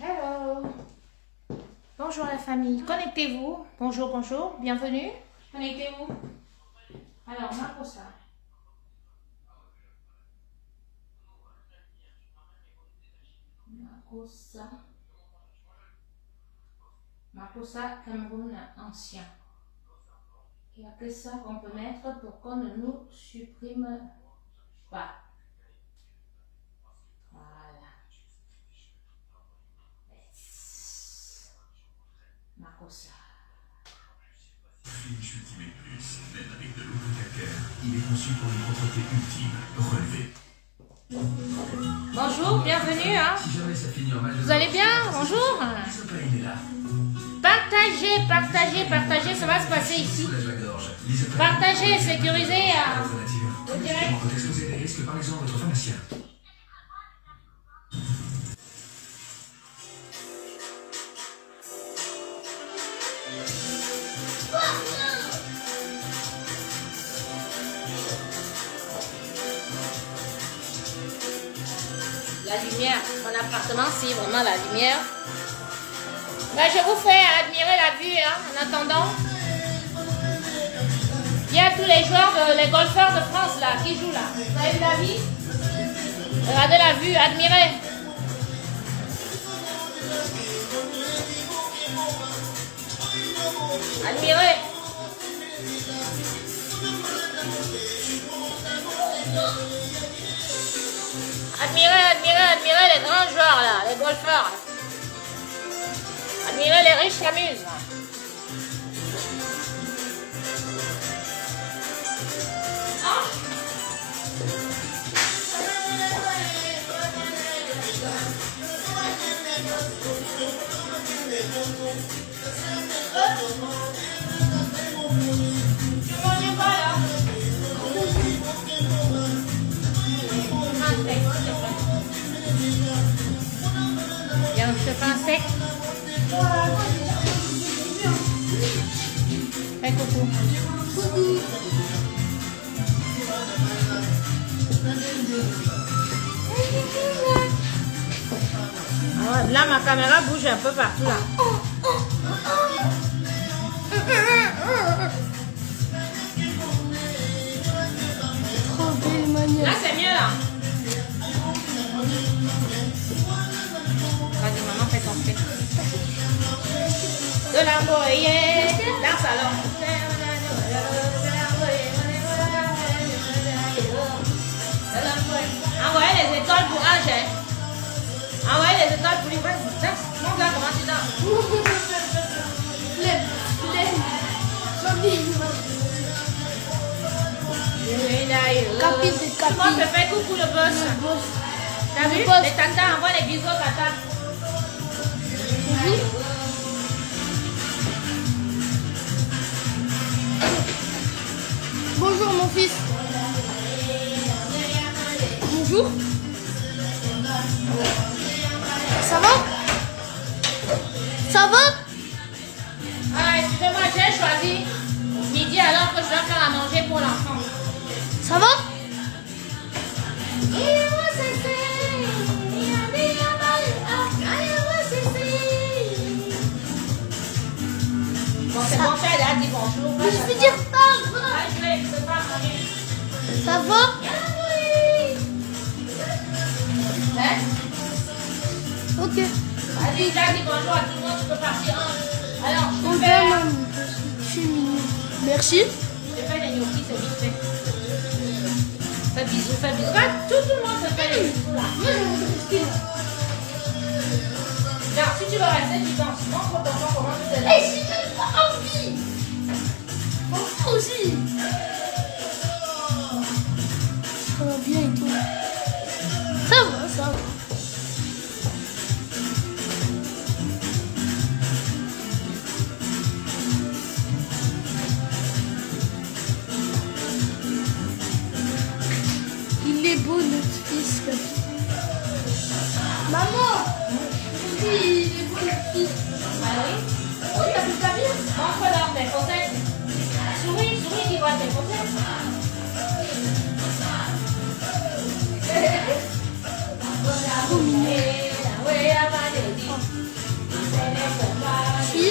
Hello. Bonjour la famille. Connectez-vous. Bonjour, bonjour. Bienvenue. Connectez-vous. Alors, Makossa. Makossa Cameroun ancien. Il n'y a que ça qu'on peut mettre pour qu'on ne nous supprime pas. Voilà. Makossa. Finish Ultimate Plus, même avec de l'eau de calcaire, il est conçu pour une propreté ultime, relevée. Bonjour, bienvenue. Hein. Si jamais ça finit en mal de Vous allez bien? Bonjour. il est là. Partagez, partagez, partagez, ça va se passer ici. Soulage la gorge. Partagez, sécurisez. Au direct. Quand exposer des risques, parlez-en à votre pharmacien. La lumière, mon appartement, c'est vraiment la lumière. Ben, je vous fais admirer la vue, hein, en attendant. Il y a tous les joueurs, les golfeurs de France là, qui jouent là. Vous avez vu la vie? Regardez la vue, admirez. Admirez. Admirez, admirez, admirez les grands joueurs là, les golfeurs. Admirez les riches s'amusent. Bien, je fais un sec. Fais coucou. Ah ouais, là, ma caméra bouge un peu partout là. Trop belle manière. Là, c'est mieux là. Vas-y, maman, fais ton fait. De la moyenne, dans le salon. Envoyez les étoiles pour Ange. Envoyez les étoiles pour lui. Vas-y, danse. Montre-là comment tu danses. Tout le monde te fait coucou le boss. T'as vu? Les tatas, envoie les bisous aux tatas. Bonjour mon fils. Bonjour. Ça va? Ça va? Ah, excusez-moi, j'ai choisi midi alors que je dois faire à manger pour l'enfant. Ça va? Bon, c'est bon, ça, elle a dit bonjour. Mais je veux dire ça va. Ah, je vais pas manger. Ça va? Hein? Ok. Vas-y, t'as dit bonjour à tout le monde, tu peux partir. Hein? Alors, On je va fais, maman. Je suis mignonne. Merci. je fais les gnocchis, c'est vite fait. Fais bisous, fais bisous. Regarde, tout le monde se fait les bisous là. Regarde, si tu veux rester, tu danses. Montre ton corps comment tu te Et lèves. si j'ai pas envie. Moi aussi. Ça va bien et tout. Ça va, ça va. Il est beau notre fils. Maman, il est beau notre fils. Ah oui? Oui, t'as vu ta vie? Montre-leur tes faussettes. Souris, souris qui voit tes faussettes. Trop mignon. Si.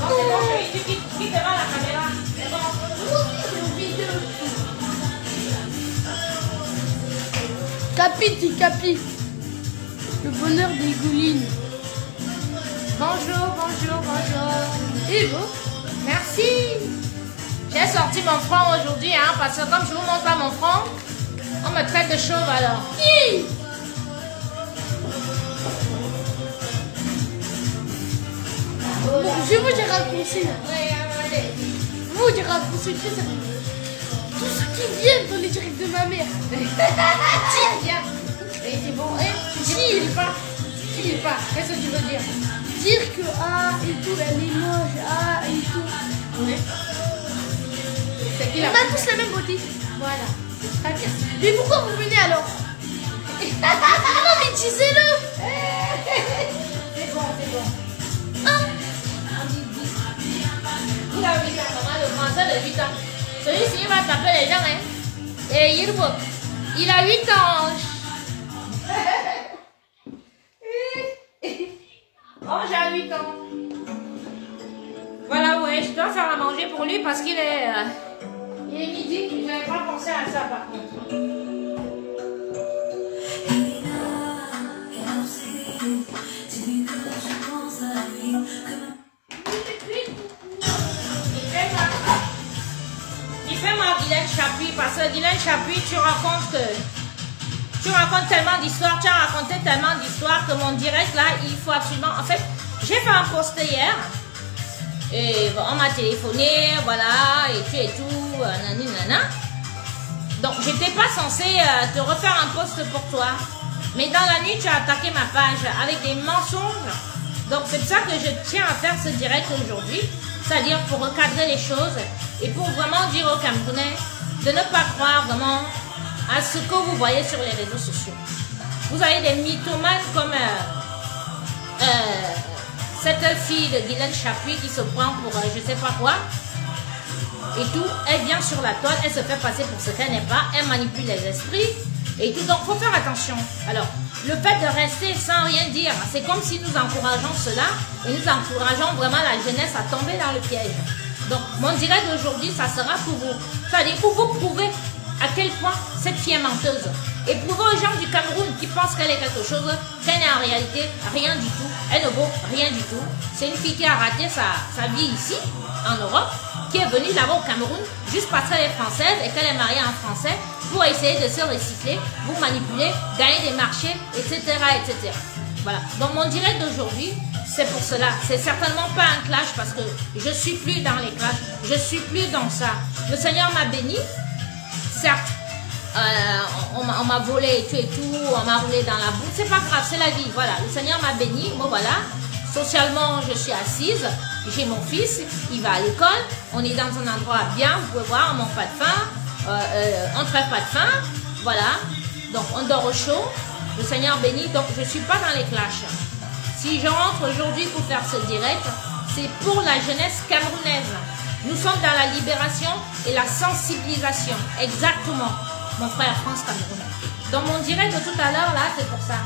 Non, c'est bon, chérie, tu quittes devant la caméra. C'est bon. Capiti, capi. Le bonheur des goulines. Bonjour, bonjour, bonjour. Et bon. Merci. J'ai sorti mon front aujourd'hui, hein, parce que comme je vous montre pas mon front, on me traite de chauve alors. Hi. Bon, je vais vous dire raccourci. Je vais vous dire raccourci. Tout ce qui vient dans les directs de ma mère. Viens. Et c'est bon. Tu dis pas. Tu dis pas. Qu'est-ce que tu veux dire? Dire que ah et tout, elle est moche, ah et tout. Oui. C'est qui On la a tous la même beauté. Voilà. Très bien. Mais pourquoi vous venez alors? Non mais disez-le. C'est bon, c'est bon. Ah. Il a 8 ans, maman, le français de 8 ans. Celui-ci, il va taper les gens, hein. Et il a 8 ans. Oh, j'ai 8 ans. Voilà, ouais, je dois faire à manger pour lui parce qu'il est... il est midi. Je n'avais pas pensé à ça, par contre. Il fait moi Guylaine Chapuis parce que Guylaine Chapuis, tu racontes tellement d'histoires, tu as raconté tellement d'histoires que mon direct là, il faut absolument... En fait, j'ai fait un post hier et bon, on m'a téléphoné, voilà, et tout, nani nana. Donc, j'étais pas censée te refaire un post pour toi. Mais dans la nuit, tu as attaqué ma page avec des mensonges. Donc, c'est pour ça que je tiens à faire ce direct aujourd'hui. C'est-à-dire pour recadrer les choses et pour vraiment dire aux Camerounais de ne pas croire vraiment à ce que vous voyez sur les réseaux sociaux. Vous avez des mythomanes comme cette fille de Guylaine Chapuis qui se prend pour je sais pas quoi. Et tout, elle vient sur la toile, elle se fait passer pour ce qu'elle n'est pas, elle manipule les esprits et tout. Donc, il faut faire attention. Alors, le fait de rester sans rien dire, c'est comme si nous encourageons cela et nous encourageons vraiment la jeunesse à tomber dans le piège. Donc, mon direct d'aujourd'hui, ça sera pour vous. C'est-à-dire pour vous prouver à quel point cette fille est menteuse. Et prouver aux gens du Cameroun qui pensent qu'elle est quelque chose, qu'elle n'est en réalité rien du tout. Elle ne vaut rien du tout. C'est une fille qui a raté sa vie ici, en Europe, qui est venue là-bas au Cameroun, juste parce qu'elle est française et qu'elle est mariée à un Français, pour essayer de se recycler, vous manipuler, gagner des marchés, etc. etc. Voilà. Donc mon direct d'aujourd'hui, c'est pour cela. C'est certainement pas un clash parce que je suis plus dans les clashs. Je suis plus dans ça. Le Seigneur m'a béni. Certes, on m'a volé et tout, on m'a roulé dans la boue. C'est pas grave, c'est la vie. Voilà. Le Seigneur m'a béni. Moi, voilà. Socialement, je suis assise. J'ai mon fils. Il va à l'école. On est dans un endroit bien. Vous pouvez voir, on mange pas de faim. On ne crève pas de faim. Voilà. Donc, on dort au chaud. Le Seigneur bénit. Donc, je ne suis pas dans les clashs. Si je rentre aujourd'hui pour faire ce direct, c'est pour la jeunesse camerounaise. Nous sommes dans la libération et la sensibilisation. Exactement, mon frère France Cameroun. Dans mon direct de tout à l'heure, là, c'est pour ça.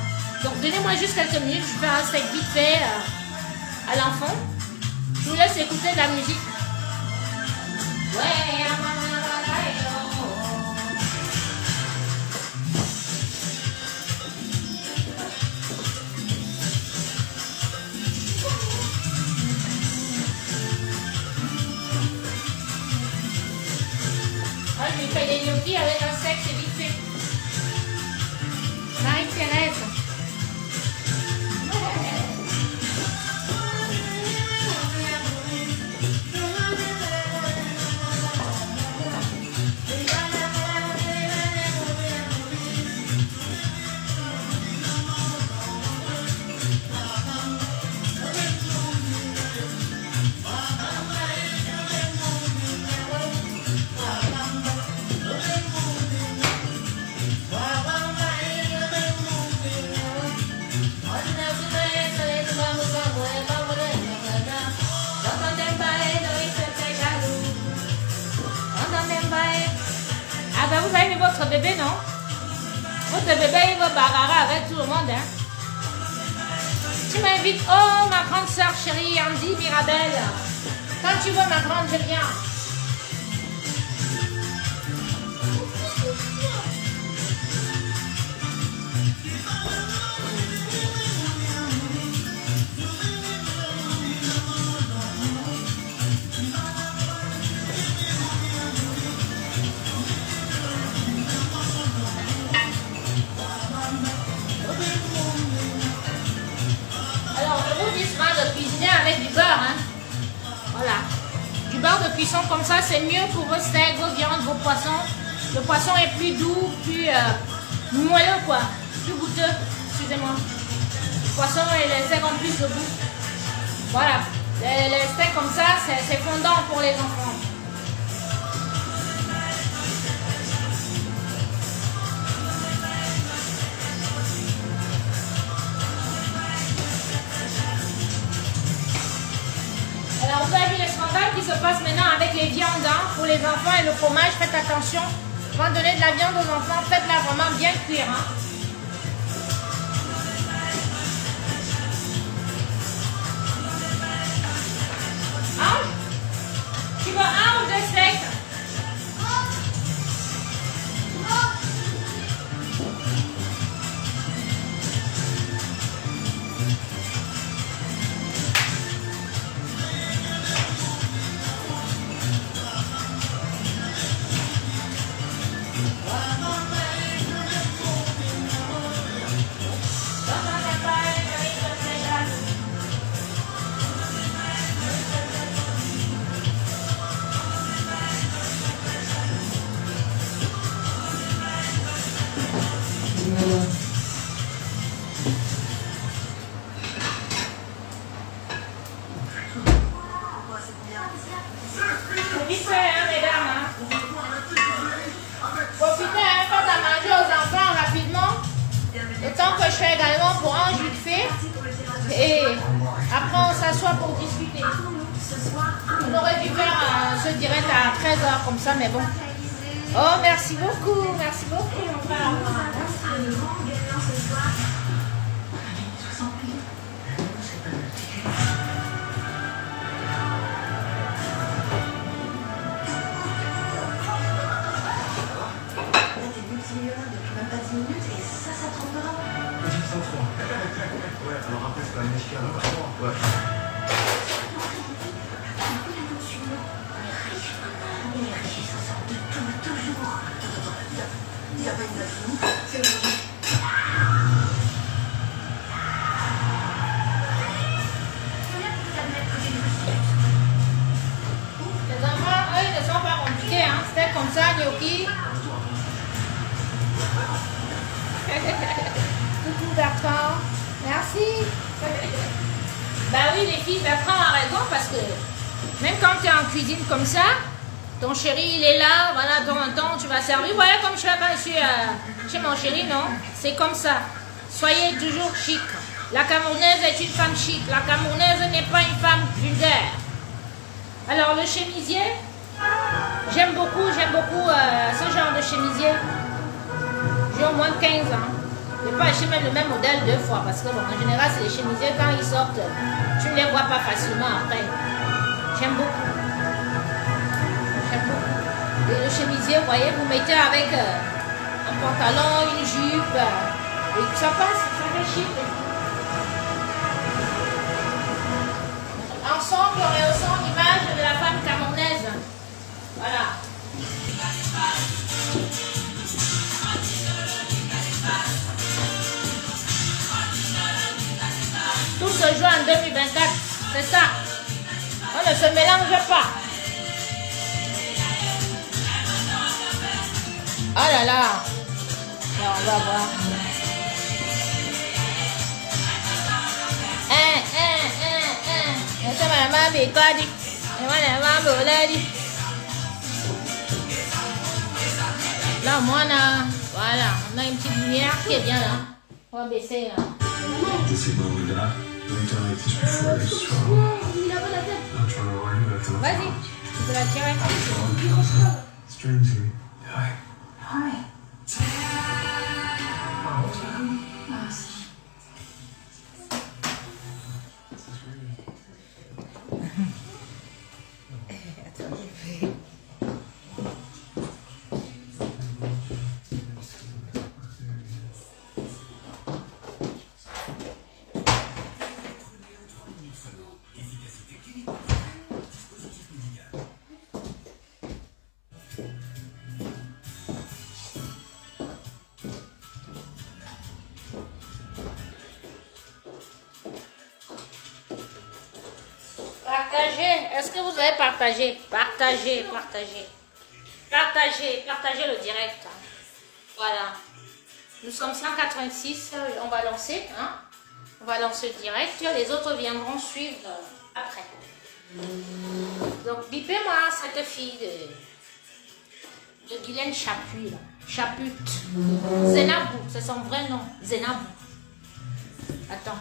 Donc, donnez-moi juste quelques minutes. Je fais un steak vite fait à l'enfant. Je vous laisse écouter de la musique. Ouais, je lui fais des gnocchis avec un steak, c'est vite fait. Marie-Thérèse. Ah ben vous avez mis votre bébé, non? Votre bébé, il va bagarrer avec tout le monde, hein? vite. Oh, ma grande soeur chérie, Andy Mirabelle. Quand tu veux, ma grande, je viens. Avec du beurre, hein. Voilà. Du beurre de cuisson comme ça, c'est mieux pour vos steaks, vos viandes, vos poissons. Le poisson est plus doux, plus moelleux, quoi. Plus goûteux, excusez-moi. Le poisson et les steaks ont plus de goût. Voilà. Les steaks comme ça, c'est fondant pour les enfants. Alors vous avez vu le scandale qui se passe maintenant avec les viandes, hein, pour les enfants et le fromage. Faites attention, avant de donner de la viande aux enfants, faites-la vraiment bien cuire. Hein. Ange, tu veux un ou deux steaks? Comme ça, mais bon. Oh, merci beaucoup, mon frère. Ouais, alors après, c'est pas une échelle, ouais. Coucou Bertrand, merci. Bah oui les filles, Bertrand a raison parce que même quand tu es en cuisine comme ça, ton chéri il est là, voilà, de temps en temps tu vas servir. Voilà comme je fais quand je suis chez mon chéri, non? C'est comme ça. Soyez toujours chic. La Camerounaise est une femme chic. La Camerounaise n'est pas une femme vulgaire. Alors le chemisier, j'aime beaucoup ce genre de chemisier. J'ai au moins 15 ans. Je n'ai pas acheté même le même modèle 2 fois parce que bon, en général, c'est les chemisiers, quand ils sortent, tu ne les vois pas facilement après. J'aime beaucoup. Et le chemisier, vous voyez, vous mettez avec un pantalon, une jupe, et ça passe, ça fait chic. Ensemble, on rehaussant l'image de la femme camerounaise. Voilà. Tout se joue en 2024, c'est ça. On ne se mélange pas. Oh là là. Alors, on va voir. Là, moi, là, voilà, on a une petite lumière qui est bien là. On va baisser là. Vas-y, tu peux la tirer. Est-ce que vous avez partagé? Partagez le direct. Voilà. Nous sommes 186, on va lancer. Hein? On va lancer le direct. Les autres viendront suivre après. Donc, bipez-moi cette fille de Guylaine Chaput. Chaput. Zenabou, c'est son vrai nom. Zenabou. Attends.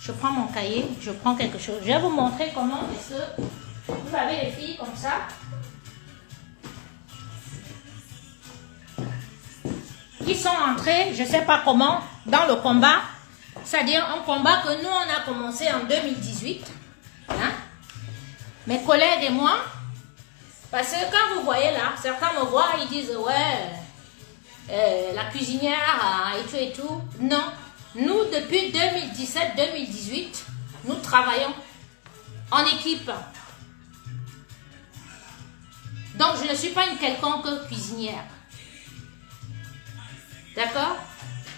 Je prends mon cahier, je prends quelque chose. Je vais vous montrer comment est-ce que vous avez les filles comme ça. Qui sont entrées, je ne sais pas comment, dans le combat. C'est-à-dire un combat que nous, on a commencé en 2018. Hein? Mes collègues et moi. Parce que quand vous voyez là, certains me voient, ils disent, ouais, la cuisinière et tout. Non. Nous, depuis 2017-2018, nous travaillons en équipe. Donc, je ne suis pas une quelconque cuisinière. D'accord?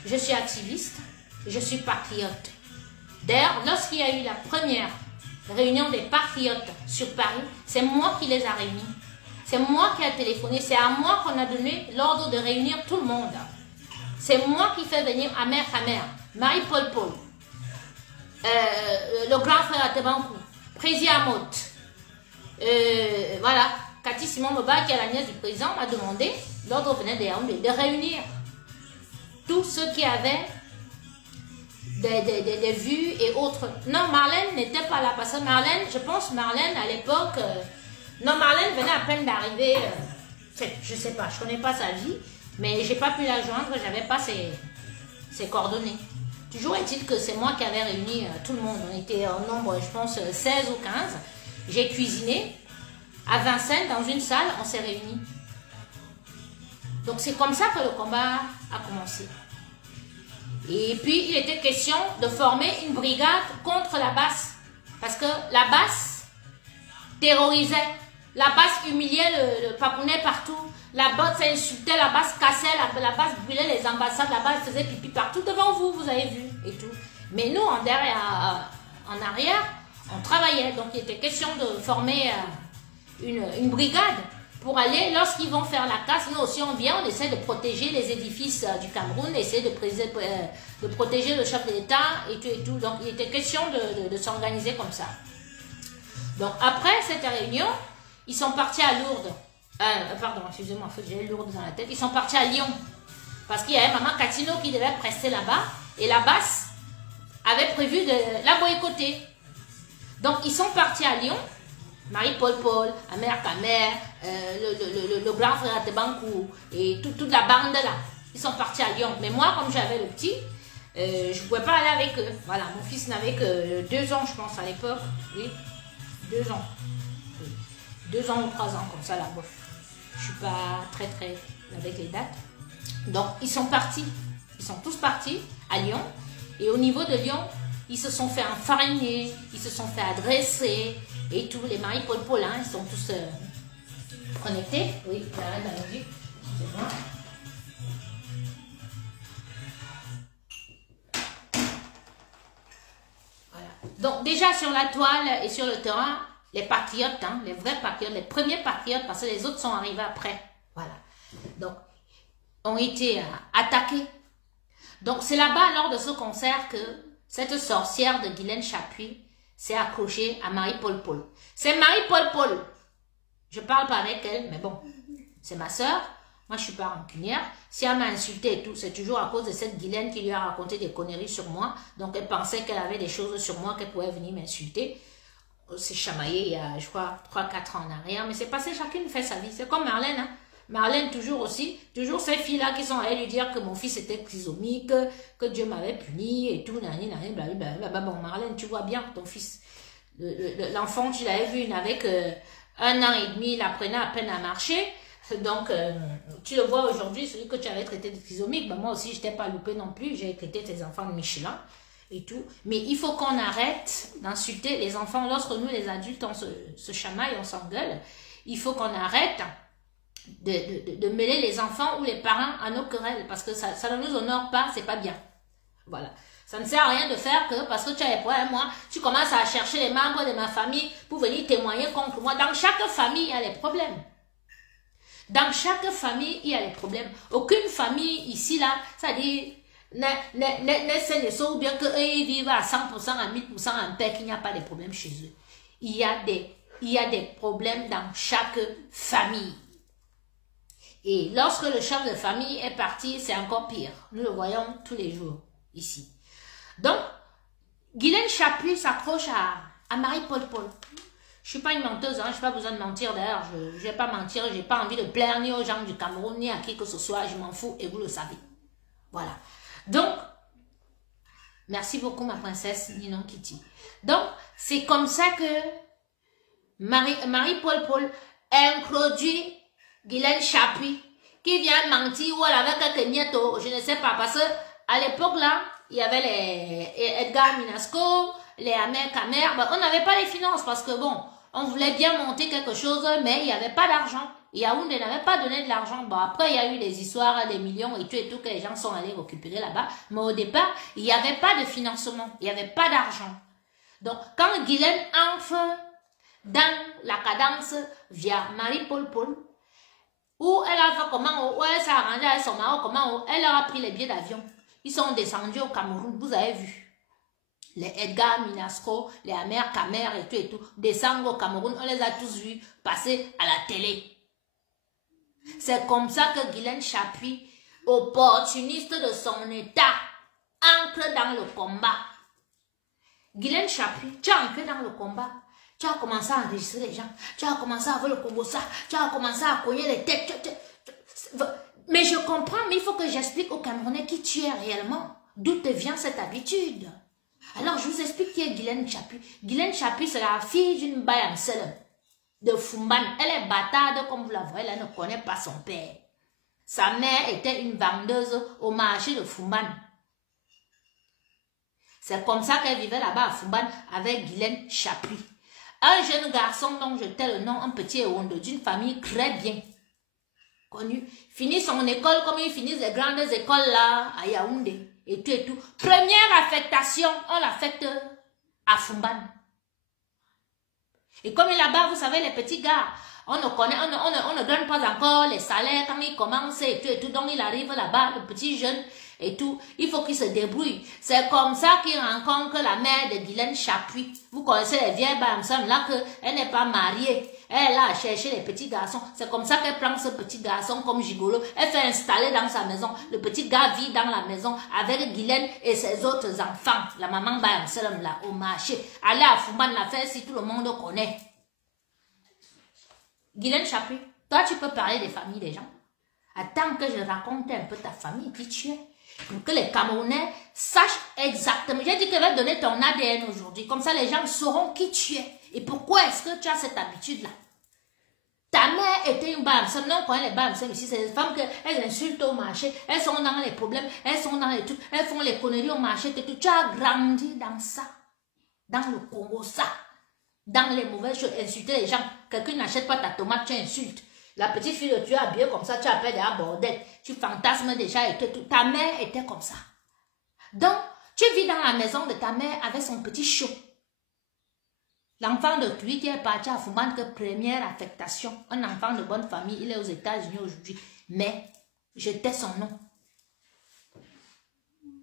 Je suis activiste, je suis patriote. D'ailleurs, lorsqu'il y a eu la première réunion des patriotes sur Paris, c'est moi qui les a réunis. C'est moi qui ai téléphoné, c'est à moi qu'on a donné l'ordre de réunir tout le monde. C'est moi qui fais venir Amer Kamer, Marie-Paul Paul, le grand frère Atebankou, Président Amot, voilà, Cathy Simon Moba, qui est la nièce du président, m'a demandé, l'ordre venait de réunir tous ceux qui avaient des vues et autres. Non, Marlène n'était pas là, parce que Marlène, je pense Marlène à l'époque, non, Marlène venait à peine d'arriver, je sais pas, je connais pas sa vie, mais j'ai pas pu la joindre, j'avais pas ses coordonnées. Toujours est-il que c'est moi qui avais réuni tout le monde. On était en nombre, je pense, 16 ou 15. J'ai cuisiné à Vincennes, dans une salle, on s'est réunis. Donc c'est comme ça que le combat a commencé. Et puis il était question de former une brigade contre la basse. Parce que la basse terrorisait. La basse humiliait le Papounet partout. La basse insultait, la basse cassait, la basse brûlait les ambassades, la basse faisait pipi partout devant vous, vous avez vu et tout. Mais nous, en arrière, on travaillait. Donc il était question de former une brigade pour aller, lorsqu'ils vont faire la casse, nous aussi on vient, on essaie de protéger les édifices du Cameroun, essayer de protéger le chef de l'État et tout et tout. Donc il était question de s'organiser comme ça. Donc après cette réunion, ils sont partis à Lourdes. Pardon, excusez-moi, j'ai Lourdes dans la tête. Ils sont partis à Lyon. Parce qu'il y avait Maman Catino qui devait prester là-bas. Et la basse avait prévu de la boycotter. Donc ils sont partis à Lyon. Marie-Paul Paul, Amer Kamer, le grand frère Atebankou et toute la bande là. Ils sont partis à Lyon. Mais moi, comme j'avais le petit, je ne pouvais pas aller avec eux. Voilà, mon fils n'avait que 2 ans, je pense, à l'époque. Oui, 2 ans. 2 ans ou 3 ans, comme ça, là, bof. Je suis pas très avec les dates. Donc, ils sont partis. Ils sont tous partis à Lyon. Et au niveau de Lyon, ils se sont fait enfariner, ils se sont fait adresser. Et tous les Marie-Paul Paulin, ils sont tous connectés. Oui, j'arrête la musique. C'est bon. Voilà. Donc, déjà sur la toile et sur le terrain, les patriotes, hein, les vrais patriotes, les premiers patriotes, parce que les autres sont arrivés après. Voilà. Donc, ont été attaqués. Donc, c'est là-bas, lors de ce concert, que cette sorcière de Guylaine Chaput s'est accrochée à Marie-Paul Paul. C'est Marie-Paul Paul. Je parle pas avec elle, mais bon, c'est ma soeur. Moi, je suis pas rancunière. Si elle m'a insulté et tout, c'est toujours à cause de cette Guylaine qui lui a raconté des conneries sur moi. Donc, elle pensait qu'elle avait des choses sur moi, qu'elle pouvait venir m'insulter. C'est chamaillé il y a, je crois, 3-4 ans en arrière. Mais c'est passé, chacune fait sa vie. C'est comme Marlène, hein. Marlène, toujours aussi, toujours ces filles-là qui sont allées lui dire que mon fils était trisomique, que Dieu m'avait puni et tout, nani, nani, blablabla. Bon, Marlène, tu vois bien ton fils. L'enfant, tu l'avais vu, il n'avait que 1 an et demi, il apprenait à peine à marcher. Donc, tu le vois aujourd'hui, celui que tu avais traité de trisomique, ben moi aussi, je n'étais pas loupé non plus, j'ai traité tes enfants de Michelin et tout. Mais il faut qu'on arrête d'insulter les enfants. Lorsque nous, les adultes, on se chamaille, on s'engueule, il faut qu'on arrête de mêler les enfants ou les parents à nos querelles, parce que ça ne nous honore pas, c'est pas bien. Voilà. Ça ne sert à rien de faire que parce que tu as les problèmes avec moi, tu commences à chercher les membres de ma famille pour venir témoigner contre moi. Dans chaque famille, il y a les problèmes. Dans chaque famille, il y a les problèmes. Aucune famille ici, là, c'est-à-dire, n'est saine et sauve, ou bien qu'eux, ils vivent à 100%, à 1000% en paix, qu'il n'y a pas de problème chez eux. Il y a des problèmes dans chaque famille. Et lorsque le chef de famille est parti, c'est encore pire. Nous le voyons tous les jours ici. Donc, Guylaine Chapuis s'accroche à Marie-Paul. Je ne suis pas une menteuse, hein, je n'ai pas besoin de mentir d'ailleurs. Je ne vais pas mentir, je n'ai pas envie de plaire ni aux gens du Cameroun, ni à qui que ce soit. Je m'en fous et vous le savez. Voilà. Donc, merci beaucoup ma princesse Ninon Kitty. Donc, c'est comme ça que Marie-Paul introduit Guylaine Chapuis qui vient mentir ou elle avait quelques nietos, je ne sais pas, parce qu'à l'époque là, il y avait les Edgar Minasco, les Amer Kamer, on n'avait pas les finances parce que bon, on voulait bien monter quelque chose, mais il n'y avait pas d'argent. Yaoundé n'avait pas donné de l'argent. Bon, après, il y a eu des histoires, des millions et tout que les gens sont allés récupérer là-bas. Mais au départ, il n'y avait pas de financement, il n'y avait pas d'argent. Donc, quand Guylaine entre dans la cadence via Marie-Paul, où elle a fait comment, où elle s'est arrangée avec son mari, comment, elle leur a pris les billets d'avion. Ils sont descendus au Cameroun, vous avez vu. Les Edgar Minasco, les Amer Kamer et tout, descendent au Cameroun, on les a tous vus passer à la télé. C'est comme ça que Guylaine Chapuis, opportuniste de son état, entre dans le combat. Guylaine Chapuis, tu as entré dans le combat. Tu as commencé à enregistrer les gens. Tu as commencé à voir le Congo ça. Tu as commencé à cogner les têtes. Mais je comprends, mais il faut que j'explique aux Camerounais qui tu es réellement. D'où te vient cette habitude. Alors, je vous explique qui est Guylaine Chapuis. Guylaine Chapuis, c'est la fille d'une Bayansele de Fumban. Elle est bâtarde, comme vous la voyez, elle ne connaît pas son père. Sa mère était une vendeuse au marché de Fumban. C'est comme ça qu'elle vivait là-bas à Fumban avec Guylaine Chapuis. Un jeune garçon dont je tais le nom, un petit Ewondo, d'une famille très bien connue, finit son école comme ils finissent les grandes écoles là, à Yaoundé, et tout. Première affectation, on l'affecte à Fumban. Et comme là-bas, vous savez, les petits gars, on ne donne pas encore les salaires quand ils commencent et tout. Donc, il arrive là-bas, le petit jeune et tout. Il faut qu'il se débrouille. C'est comme ça qu'il rencontre la mère de Guylaine Chapuis. Vous connaissez les vieilles bamsons là qu'elle n'est pas mariée. Elle a cherché les petits garçons. C'est comme ça qu'elle prend ce petit garçon comme gigolo. Elle fait installer dans sa maison. Le petit gars vit dans la maison avec Guylaine et ses autres enfants. La maman bamsons là au marché. Aller à Fumban la faire si tout le monde connaît. Guylaine Chapuis, toi tu peux parler des familles des gens. Attends que je raconte un peu ta famille, qui tu es. Pour que les Camerounais sachent exactement. J'ai dit que je vais donner ton ADN aujourd'hui. Comme ça, les gens sauront qui tu es. Et pourquoi est-ce que tu as cette habitude-là. Ta mère était une bamsem. Non, on connaît les bamsem ici. C'est des femmes qu'elles insultent au marché. Elles sont dans les problèmes. Elles sont dans les trucs. Elles font les conneries au marché. Tu as grandi dans ça. Dans le Congo, ça. Dans les mauvaises choses. Insulter les gens. Quelqu'un n'achète pas ta tomate, tu insultes. La petite fille de tu es habillée comme ça, tu appelles des bordel. Tu fantasmes déjà et tout. Ta mère était comme ça. Donc, tu vis dans la maison de ta mère avec son petit chiot. L'enfant de lui qui est parti à Fumban, que première affectation. Un enfant de bonne famille, il est aux États-Unis aujourd'hui. Mais, je tais son nom.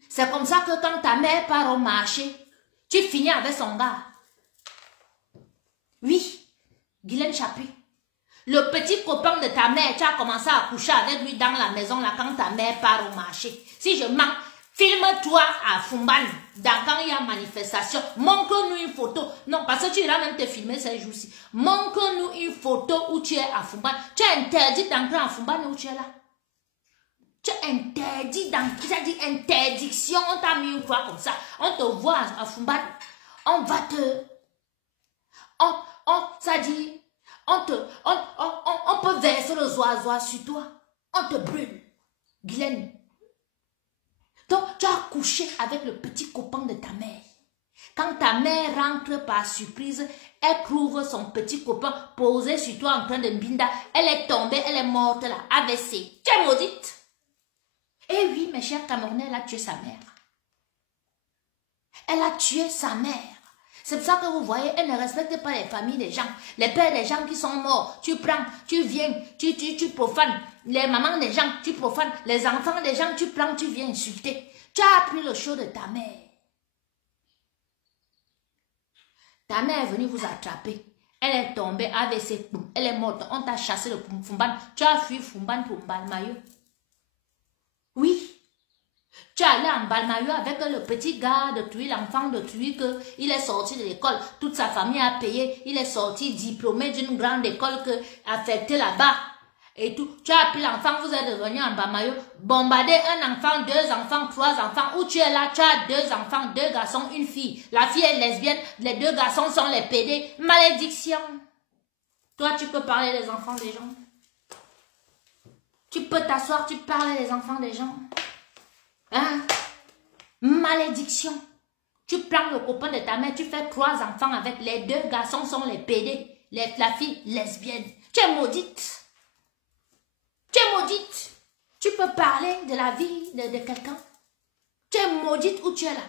C'est comme ça que quand ta mère part au marché, tu finis avec son gars. Oui, Guylaine Chapuis. Le petit copain de ta mère, tu as commencé à coucher avec lui dans la maison là quand ta mère part au marché. Si je mens, filme-toi à Fumban, quand il y a manifestation, montre-nous une photo. Non, parce que tu iras même te filmer ces jours-ci. Montre-nous une photo où tu es à Fumban. Tu es interdit d'entrer à Fumban où tu es là. Tu es interdit d'entrer, c'est-à-dire interdiction, on t'a mis une croix comme ça. On te voit à Fumban, on va te... ça dit... On peut verser le zoisois sur toi. On te brûle. Guylaine. Donc, tu as couché avec le petit copain de ta mère. Quand ta mère rentre par surprise, elle trouve son petit copain posé sur toi en train de mbinda. Elle est tombée, elle est morte là, AVC. Tu es maudite. Eh oui, mes chers Camerounais, là, tu es sa mère. Elle a tué sa mère. C'est pour ça que vous voyez, elle ne respecte pas les familles des gens. Les pères des gens qui sont morts, tu prends, tu viens, tu profanes. Les mamans des gens, tu profanes. Les enfants des gens, tu prends, tu viens insulter. Tu as appris le show de ta mère. Ta mère est venue vous attraper. Elle est tombée avec ses poumons. Elle est morte. On t'a chassé le Fumban. Tu as fui Fumban pour Balmayo. Oui. Tu es allé en Balmayo avec le petit gars de Tui, l'enfant de Tui, il est sorti de l'école. Toute sa famille a payé. Il est sorti diplômé d'une grande école affectée là-bas. Et tout. Tu as pris l'enfant, vous êtes revenu en Balmayo. Bombarder un enfant, 2 enfants, 3 enfants. Où tu es là, tu as 2 enfants, 2 garçons, une fille. La fille est lesbienne, les 2 garçons sont les PD. Malédiction. Toi, tu peux parler des enfants des gens. Tu peux t'asseoir, tu parles des enfants des gens. Hein? Malédiction. Tu prends le copain de ta mère, tu fais 3 enfants avec les 2 garçons sont les PD. La fille lesbienne. Tu es maudite. Tu es maudite. Tu peux parler de la vie de quelqu'un. Tu es maudite où tu es là.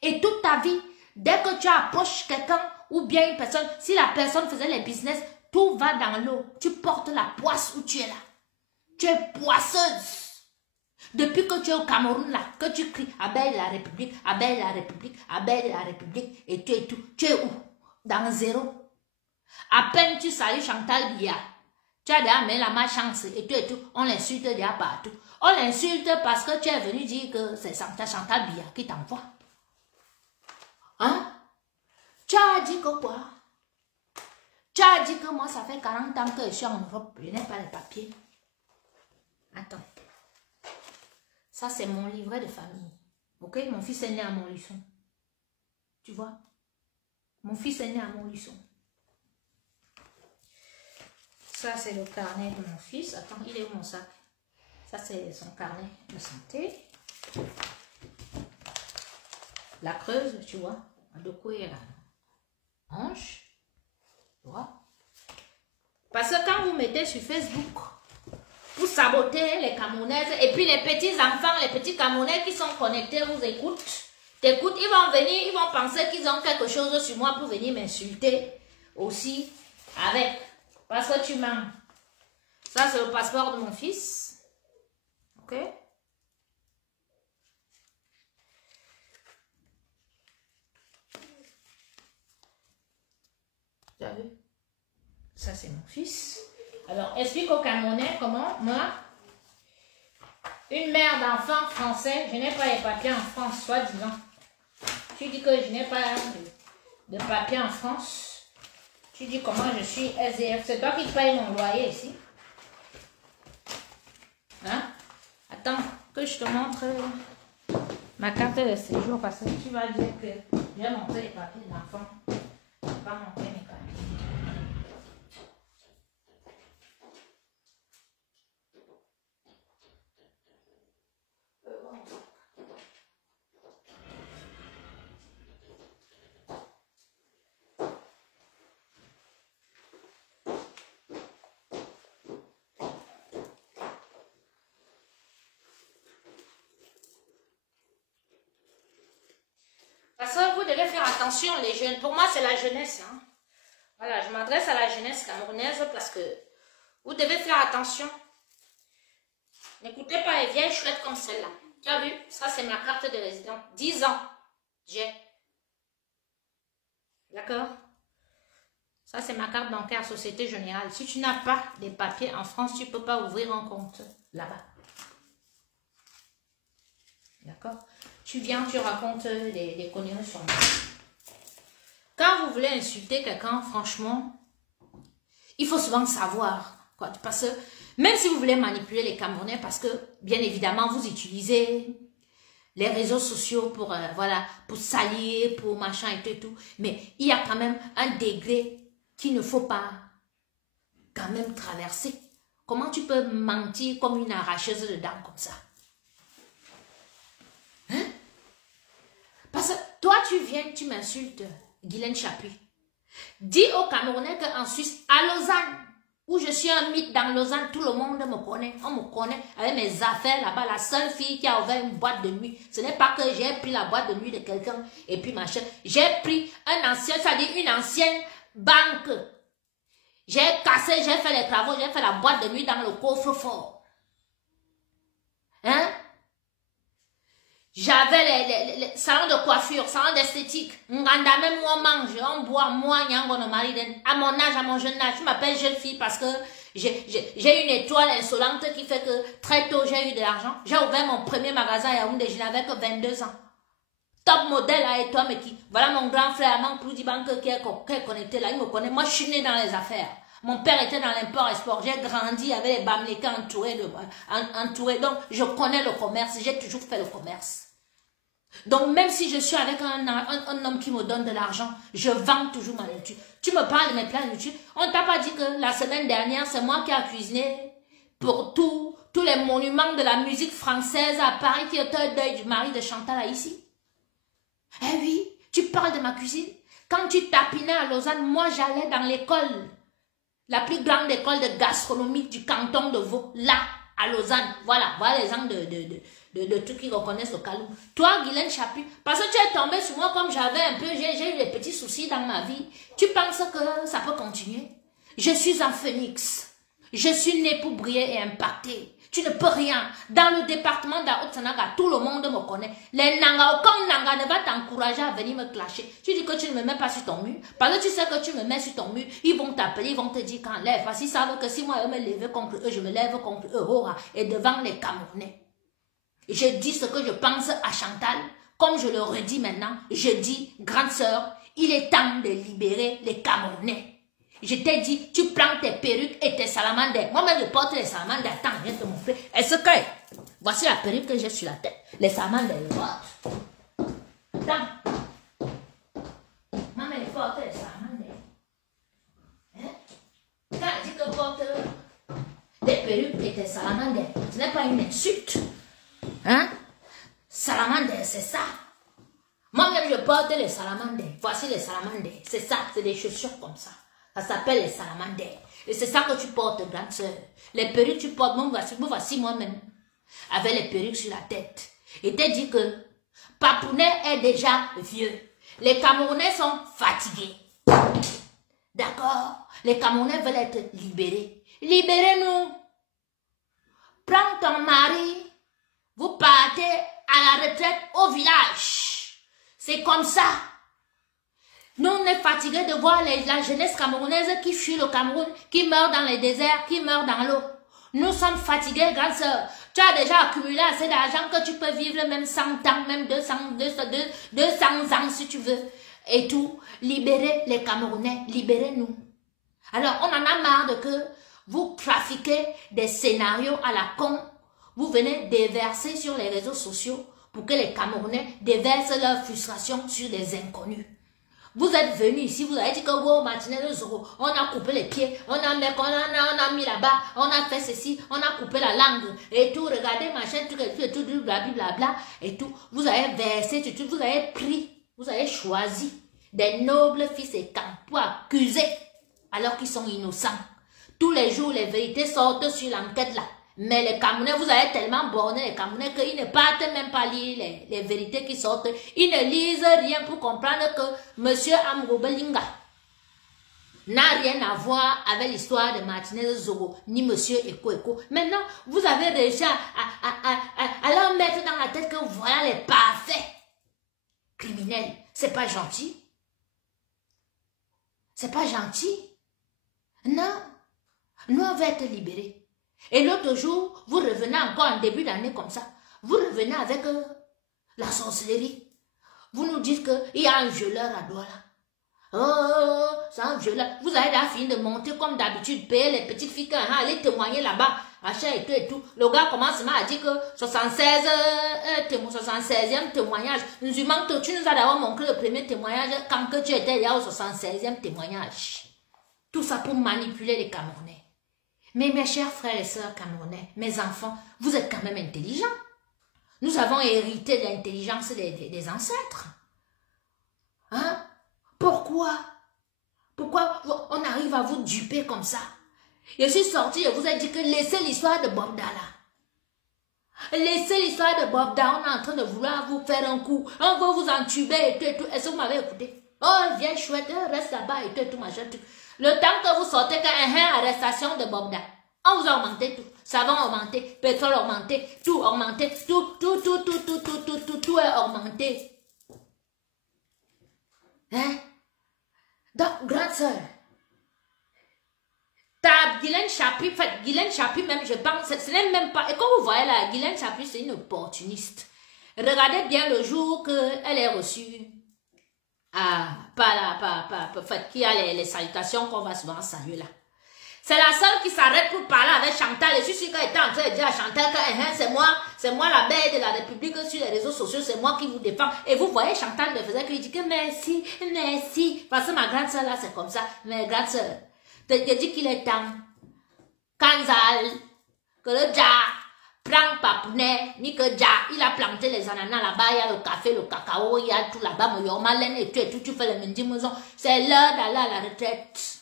Et toute ta vie, dès que tu approches quelqu'un ou bien une personne, si la personne faisait les business, tout va dans l'eau. Tu portes la poisse où tu es là. Tu es poisseuse. Depuis que tu es au Cameroun là, que tu cries Abeille la République, Abeille la République, Abeille la République, et tu es tout. Tu es où? Dans zéro. À peine tu salues Chantal Biya. Tu as déjà mis la malchance et tout et tout. On l'insulte déjà partout. On l'insulte parce que tu es venu dire que c'est Chantal Biya qui t'envoie. Hein? Tu as dit que quoi? Tu as dit que moi, ça fait 40 ans que je suis en Europe. Je n'ai pas les papiers. Attends. Ça, c'est mon livret de famille. Ok? Mon fils est né à Montluçon. Tu vois? Mon fils est né à Montluçon. Ça, c'est le carnet de mon fils. Attends, il est où mon sac? Ça, c'est son carnet de santé. La Creuse, tu vois. De quoi il y a la hanche. Tu vois? Parce que quand vous mettez sur Facebook, vous sabotez les Camerounaises et puis les petits enfants, les petits Camerounais qui sont connectés vous écoutent. T'écoutes, ils vont venir, ils vont penser qu'ils ont quelque chose sur moi pour venir m'insulter aussi avec. Parce que tu mens. Ça, c'est le passeport de mon fils. Ok? Tu as vu? Ça, c'est mon fils. Alors, explique aux Camerounais comment, moi, une mère d'enfant français, je n'ai pas les papiers en France, soi-disant. Tu dis que je n'ai pas de papiers en France. Tu dis comment je suis SDF. C'est toi qui paye mon loyer ici. Hein? Attends, que je te montre ma carte de séjour parce que tu vas dire que je vais montrer les papiers de l'enfant. Je ne vais pas montrer mes papiers. Parce que vous devez faire attention, les jeunes. Pour moi, c'est la jeunesse. Hein. Voilà, je m'adresse à la jeunesse camerounaise parce que vous devez faire attention. N'écoutez pas les vieilles chouettes comme celle-là. Tu as vu? Ça, c'est ma carte de résident. 10 ans. J'ai. D'accord? Ça, c'est ma carte bancaire Société Générale. Si tu n'as pas des papiers en France, tu ne peux pas ouvrir un compte là-bas. D'accord? Tu viens, tu racontes des conneries sur moi. Quand vous voulez insulter quelqu'un, franchement, il faut souvent savoir. Quoi, parce que même si vous voulez manipuler les Camerounais, parce que, bien évidemment, vous utilisez les réseaux sociaux pour, voilà, pour salir, pour machin et tout. Mais il y a quand même un degré qu'il ne faut pas quand même traverser. Comment tu peux mentir comme une arracheuse de dents comme ça? Hein? Parce que toi, tu viens, tu m'insultes, Guylaine Chapuis. Dis aux Camerounais qu'en Suisse, à Lausanne, où je suis un mythe dans Lausanne, tout le monde me connaît. On me connaît avec mes affaires là-bas. La seule fille qui a ouvert une boîte de nuit. Ce n'est pas que j'ai pris la boîte de nuit de quelqu'un et puis machin. J'ai pris un ancien, c'est-à-dire une ancienne banque. J'ai cassé, j'ai fait les travaux, j'ai fait la boîte de nuit dans le coffre-fort. Hein? J'avais les salons de coiffure, salons d'esthétique. Nganda, même moi, on mange, on boit, moi, nyango, no mariden. À mon âge, à mon jeune âge, je m'appelle jeune fille parce que j'ai une étoile insolente qui fait que très tôt, j'ai eu de l'argent. J'ai ouvert mon premier magasin à Yaoundé, je n'avais que 22 ans. Top modèle à étoile, mais qui, voilà mon grand frère, mon plus banque qui est connecté là, il me connaît. Moi, je suis née dans les affaires. Mon père était dans l'import-export. J'ai grandi avec les Bamlékas entourés. Donc, je connais le commerce. J'ai toujours fait le commerce. Donc, même si je suis avec un homme qui me donne de l'argent, je vends toujours ma nourriture. Tu me parles de mes plats de nourriture. On ne t'a pas dit que la semaine dernière, c'est moi qui ai cuisiné pour tous les monuments de la musique française à Paris qui était au deuil du mari de Chantal à ici. Eh oui, tu parles de ma cuisine. Quand tu tapinais à Lausanne, moi j'allais dans l'école. La plus grande école de gastronomie du canton de Vaud, là, à Lausanne. Voilà les gens de tout qui reconnaissent le Kalou. Toi, Guylaine Chapuis, parce que tu es tombé sur moi comme j'avais un peu, j'ai eu des petits soucis dans ma vie. Tu penses que ça peut continuer? Je suis un phénix. Je suis née pour briller et impacter. Tu ne peux rien. Dans le département d'Haute-Sanaga, tout le monde me connaît. Les Nanga, aucun Nanga ne va t'encourager à venir me clasher. Tu dis que tu ne me mets pas sur ton mur. Parce que tu sais que tu me mets sur ton mur. Ils vont t'appeler, ils vont te dire quand lève. Parce qu'ils savent que si moi je me lève contre eux, je me lève contre eux. Et devant les Camerounais. Je dis ce que je pense à Chantal. Comme je le redis maintenant, je dis, grande sœur, il est temps de libérer les Camerounais. Je t'ai dit, tu prends tes perruques et tes salamandres. Moi-même, je porte les salamandres. Attends, je viens te montrer. Est-ce que, voici la perruque que j'ai sur la tête. Les salamandres, attends. Maman, je porte les salamandres. Hein? Quand je dis que je porte des perruques et tes salamandres, ce n'est pas une insulte. Hein? Salamandre, c'est ça. Moi-même, je porte les salamandres. Voici les salamandres. C'est ça, c'est des chaussures comme ça. Ça s'appelle les salamandres. Et c'est ça que tu portes, grande soeur. Les perruques, tu portes, voici moi-même. Avec les perruques sur la tête. Et t'ai dit que Papounet est déjà vieux. Les Camerounais sont fatigués. D'accord? Les Camerounais veulent être libérés. Libérez-nous. Prends ton mari. Vous partez à la retraite au village. C'est comme ça. Nous, on est fatigués de voir la jeunesse camerounaise qui fuit le Cameroun, qui meurt dans les déserts, qui meurt dans l'eau. Nous sommes fatigués, grande sœur. Tu as déjà accumulé assez d'argent que tu peux vivre même 100 ans, même 200 ans si tu veux. Et tout. Libérez les Camerounais, libérez-nous. Alors, on en a marre de que vous trafiquez des scénarios à la con. Vous venez déverser sur les réseaux sociaux pour que les Camerounais déversent leur frustration sur les inconnus. Vous êtes venus ici, vous avez dit que wow, Martinez Zoro, on a coupé les pieds, on a mis là-bas, on a fait ceci, on a coupé la langue, et tout, regardez, machin, tout, blablabla, et tout. Vous avez versé, vous avez pris, vous avez choisi des nobles fils et camps pour accuser, alors qu'ils sont innocents. Tous les jours, les vérités sortent sur l'enquête là. Mais les Camerounais, vous avez tellement borné les Camerounais qu'ils ne partent même pas lire les vérités qui sortent. Ils ne lisent rien pour comprendre que M. Amro Belinga n'a rien à voir avec l'histoire de Martinez Zogo, ni M. Eko. Maintenant, vous avez réussi à leur mettre dans la tête que voilà les parfaits criminels. C'est pas gentil. C'est pas gentil. Non. Nous, on va être libérés. Et l'autre jour, vous revenez encore en début d'année comme ça. Vous revenez avec la sorcellerie. Vous nous dites qu'il y a un violeur à Douala. Oh, c'est un violeur. Vous avez la fini de monter comme d'habitude, payer les petites filles, aller témoigner là-bas, achat et tout et tout. Le gars commence à dire que 76e témoignage. Tu nous as d'abord montré le premier témoignage quand que tu étais là au 76e témoignage. Tout ça pour manipuler les Camerounais. Mais mes chers frères et sœurs camerounais, mes enfants, vous êtes quand même intelligents. Nous avons hérité de l'intelligence des ancêtres. Hein? Pourquoi on arrive à vous duper comme ça? Je suis sortie, je vous ai dit que laissez l'histoire de Bobda là. Laissez l'histoire de Bobda, on est en train de vouloir vous faire un coup. On veut vous entuber et tout et tout. Est-ce que vous m'avez écouté? Oh, viens chouette, reste là-bas et tout et tout, machin, tout. Le temps que vous sortez arrestation de Bobda, on vous a augmenté tout. Savon augmenté, pétrole augmenté, tout augmenté, tout est augmenté. Hein? Donc, grande sœur, ta Guylaine Chapuis, en fait, Guylaine Chapuis même, je pense, ce n'est même pas, et comme vous voyez là, Guylaine Chapuis, c'est une opportuniste. Regardez bien le jour qu'elle est reçue, qui a les salutations qu'on va souvent saluer là. C'est la seule qui s'arrête pour parler avec Chantal. Et je suis sûre qu'elle était en train de dire à Chantal que c'est moi la belle de la République sur les réseaux sociaux, c'est moi qui vous défends. Et vous voyez, Chantal ne faisait que lui dire que merci, merci. Parce que ma grande soeur là, c'est comme ça. Mais grande soeur, te dis qu'il est temps. Kanzal, que le Dja prend Papounet, ni que Dja, il a planté les ananas là-bas, il y a le café, le cacao, il y a tout là-bas, il y a Malène et tout, tu fais le midi maison. C'est l'heure d'aller à la retraite.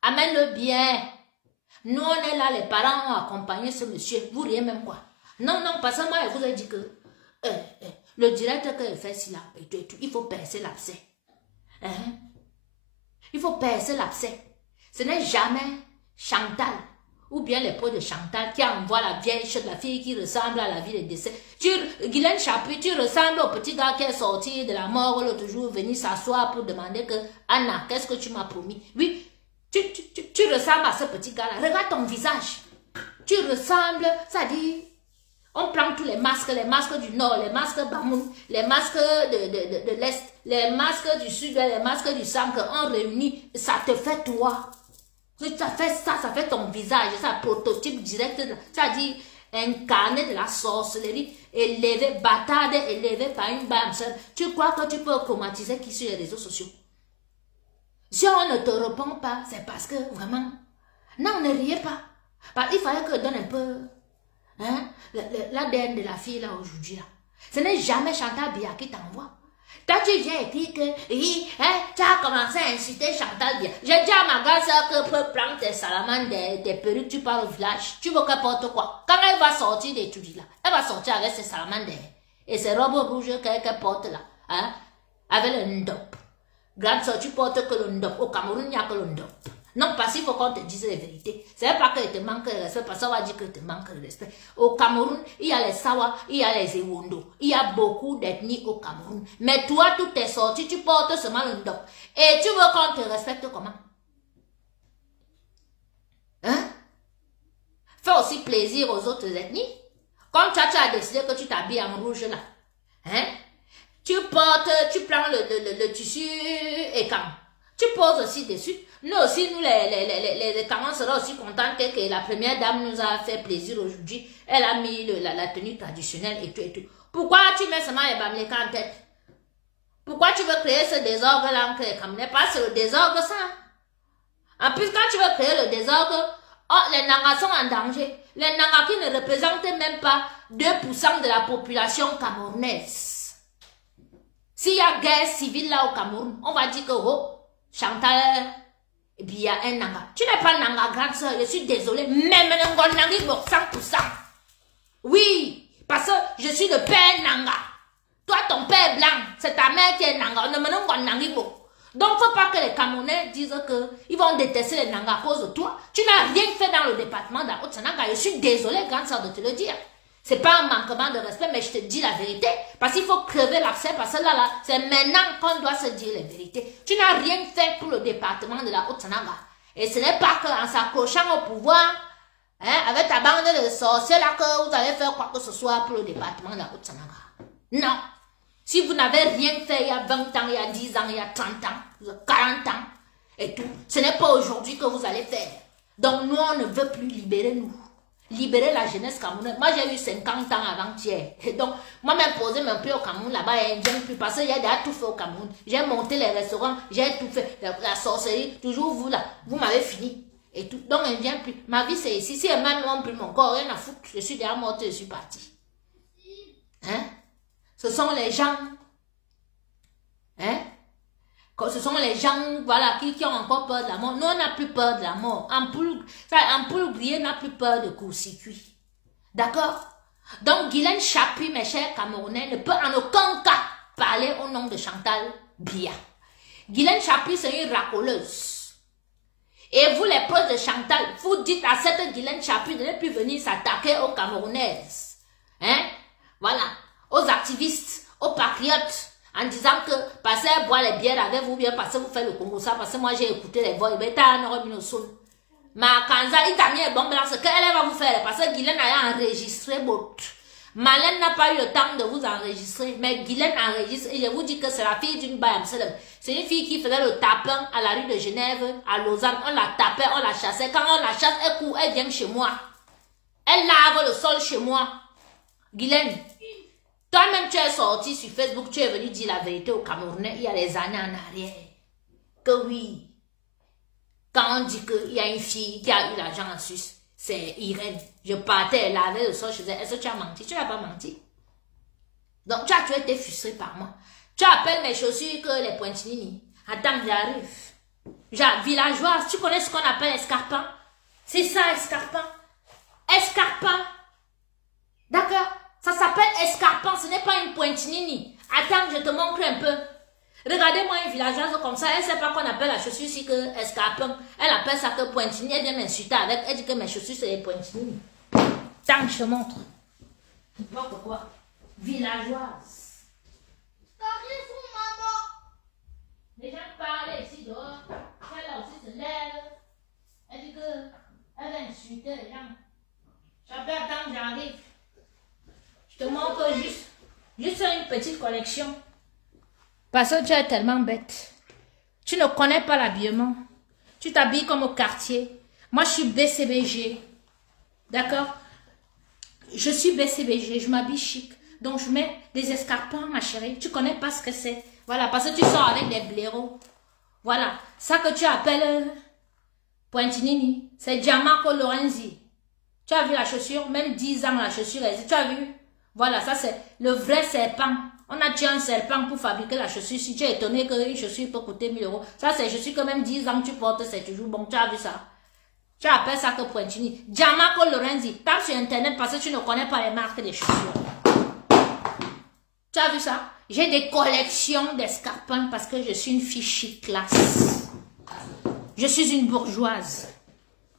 Amène-le bien. Nous, on est là, les parents ont accompagné ce monsieur. Vous riez même quoi? Non, parce que moi, je vous ai dit que le directeur que fait ici, là, il faut percer l'abcès. Hein? Il faut percer l'abcès. Ce n'est jamais Chantal ou bien les pots de Chantal qui envoie la vieille chose, la fille qui ressemble à la vie des décès. Guylaine Chapuis, tu ressembles au petit gars qui est sorti de la mort l'autre jour, venu s'asseoir pour demander que Anna, qu'est-ce que tu m'as promis? Oui. Tu ressembles à ce petit gars-là. Regarde ton visage. Tu ressembles, ça dit, on prend tous les masques du Nord, les masques Bamoun, les masques de l'Est, les masques du Sud, les masques du Centre, on réunit, ça te fait toi. Ça fait ça, ça fait ton visage, ça prototype direct, ça dit, incarné de la sorcellerie, élevé, bâtarde, élevé par une bande seule. Tu crois que tu peux automatiser qui sur les réseaux sociaux? Si on ne te répond pas, c'est parce que vraiment, non, ne riez pas. Parce qu'il fallait que je donne un peu l'ADN de la fille là aujourd'hui. Là. Ce n'est jamais Chantal Bia qui t'envoie. Toi, tu viens écrire que tu as commencé à insulter Chantal Bia. J'ai dit à ma grande soeur que peut prendre tes salamandres, des perruques, tu pars au village. Tu veux qu'elle porte quoi? Quand elle va sortir des trucs là, elle va sortir avec ses salamandres et ses robes rouges qu'elle porte là, avec le ndop. Grande soeur, tu portes que le ndop. Au Cameroun, il n'y a que le ndop. Non, parce qu'il faut qu'on te dise la vérité. C'est pas que te manque de respect, parce qu'on va dire que te manque de respect. Au Cameroun, il y a les Sawa, il y a les Ewondo. Il y a beaucoup d'ethnies au Cameroun. Mais toi, tout est sorti, tu portes seulement le ndop. Et tu veux qu'on te respecte comment? Hein? Fais aussi plaisir aux autres ethnies. Quand tu as décidé que tu t'habilles en rouge là. Hein? Tu prends le tissu et quand tu poses aussi dessus. Nous aussi, nous les Camerounais serons aussi contents que la première dame nous a fait plaisir aujourd'hui. Elle a mis la tenue traditionnelle et tout et tout. Pourquoi tu mets seulement les Bamileka en tête? Pourquoi tu veux créer ce désordre là entre les Camerounais? Pas c'est le désordre ça. En plus, quand tu veux créer le désordre, les Nangas sont en danger. Les Nangas qui ne représentent même pas 2% de la population camerounaise. S'il y a guerre civile là au Cameroun, on va dire que Chantal, et puis il y a un Nanga. Tu n'es pas Nanga, grande soeur, je suis désolée, même un Nanga, 100%. Oui, parce que je suis le père Nanga. Toi, ton père est blanc, c'est ta mère qui est Nanga. Donc, il ne faut pas que les Camerounais disent qu'ils vont détester les Nanga à cause de toi. Tu n'as rien fait dans le département de la Haute-Nanga. Je suis désolée, grande soeur, de te le dire. C'est pas un manquement de respect, mais je te dis la vérité. Parce qu'il faut crever l'abcès, parce que là, c'est maintenant qu'on doit se dire la vérité. Tu n'as rien fait pour le département de la Haute-Nanga. Et ce n'est pas qu'en s'accrochant au pouvoir, avec ta bande de sorciers là, que vous allez faire quoi que ce soit pour le département de la Haute-Nanga. Non. Si vous n'avez rien fait il y a 20 ans, il y a 10 ans, il y a 30 ans, 40 ans, et tout, ce n'est pas aujourd'hui que vous allez faire. Donc nous, on ne veut plus libérer nous. Libérer la jeunesse camerounaise. Moi, j'ai eu 50 ans avant-hier. Et donc, moi, m'imposer un peu au Cameroun, là-bas, j'aime plus parce qu'il y a déjà tout fait au Cameroun. J'ai monté les restaurants, j'ai tout fait. La sorcellerie, toujours vous, là, vous m'avez fini. Et tout. Donc, je ne viens plus. Ma vie, c'est ici. Si elle m'a non plus mon corps, rien à foutre. Je suis déjà morte, je suis partie. Hein? Ce sont les gens. Hein? Ce sont les gens, voilà, qui ont encore peur de la mort. Nous, on n'a plus peur de la mort. Ampoule oubliée n'a plus peur de court-circuit. D'accord? Donc, Guylaine Chapuis, mes chers Camerounais, ne peut en aucun cas parler au nom de Chantal Biya. Guylaine Chapuis, c'est une racoleuse. Et vous, les proches de Chantal, vous dites à cette Guylaine Chapuis de ne plus venir s'attaquer aux Camerounaises. Hein? Voilà. Aux activistes, aux patriotes, en disant que passez à boire les bières avec vous, bien parce que vous faites le Congo, ça, parce que moi j'ai écouté les voix, mais t'as un euro Ma Kanza, il t'a mis un bon blanc, ce qu'elle va vous faire, parce que Guylaine a enregistré votre. Malène n'a pas eu le temps de vous enregistrer, mais Guylaine enregistre, et je vous dis que c'est la fille d'une baille. C'est une fille qui faisait le tapin à la rue de Genève, à Lausanne, on la tapait, on la chassait. Quand on la chasse, elle court, elle vient chez moi. Elle lave le sol chez moi. Guylaine, toi-même tu es sorti sur Facebook, tu es venu dire la vérité aux Camerounais il y a des années en arrière. Que oui. Quand on dit qu'il y a une fille qui a eu l'argent en Suisse, c'est Irène. Je partais, elle lavait le sol, je disais, est-ce que tu as menti? Tu n'as pas menti. Donc tu as été frustré par moi. Tu appelles mes chaussures que les pointinini. Attends, j'arrive. Genre, villageoise, tu connais ce qu'on appelle escarpin? C'est ça, escarpin. Escarpin. D'accord? Ça s'appelle escarpin, ce n'est pas une pointinini. Attends, je te montre un peu. Regardez-moi une villageoise comme ça, elle ne sait pas qu'on appelle la chaussure ici que escarpin. Elle appelle ça que pointinini, elle vient m'insulter avec, elle dit que mes chaussures c'est les pointinini. Tant que je te montre. N'importe quoi. Villageoise. T'as raison, maman. Les gens parlent ici dehors. Elle aussi se lève. Elle dit que elle va insulter les gens. J'appelle tant que j'arrive. Je te montre juste une petite collection. Parce que tu es tellement bête. Tu ne connais pas l'habillement. Tu t'habilles comme au quartier. Moi, je suis BCBG. D'accord? Je suis BCBG. Je m'habille chic. Donc, je mets des escarpins, ma chérie. Tu connais pas ce que c'est. Voilà, parce que tu sors avec des blaireaux. Voilà. Ça que tu appelles Pointinini, c'est Gianmarco Lorenzi. Tu as vu la chaussure? Même 10 ans, la chaussure existe. Tu as vu? Voilà, ça c'est le vrai serpent. On a tué un serpent pour fabriquer la chaussure. Si tu es étonné qu'une chaussure peut coûter 1000 €. Ça c'est chaussure que même 10 ans tu portes, c'est toujours bon. Tu as vu ça? Tu appelles ça que Pointinini. Gianmarco Lorenzi. Tape sur internet parce que tu ne connais pas les marques des chaussures. Tu as vu ça? J'ai des collections d'escarpins parce que je suis une fille chic classe. Je suis une bourgeoise.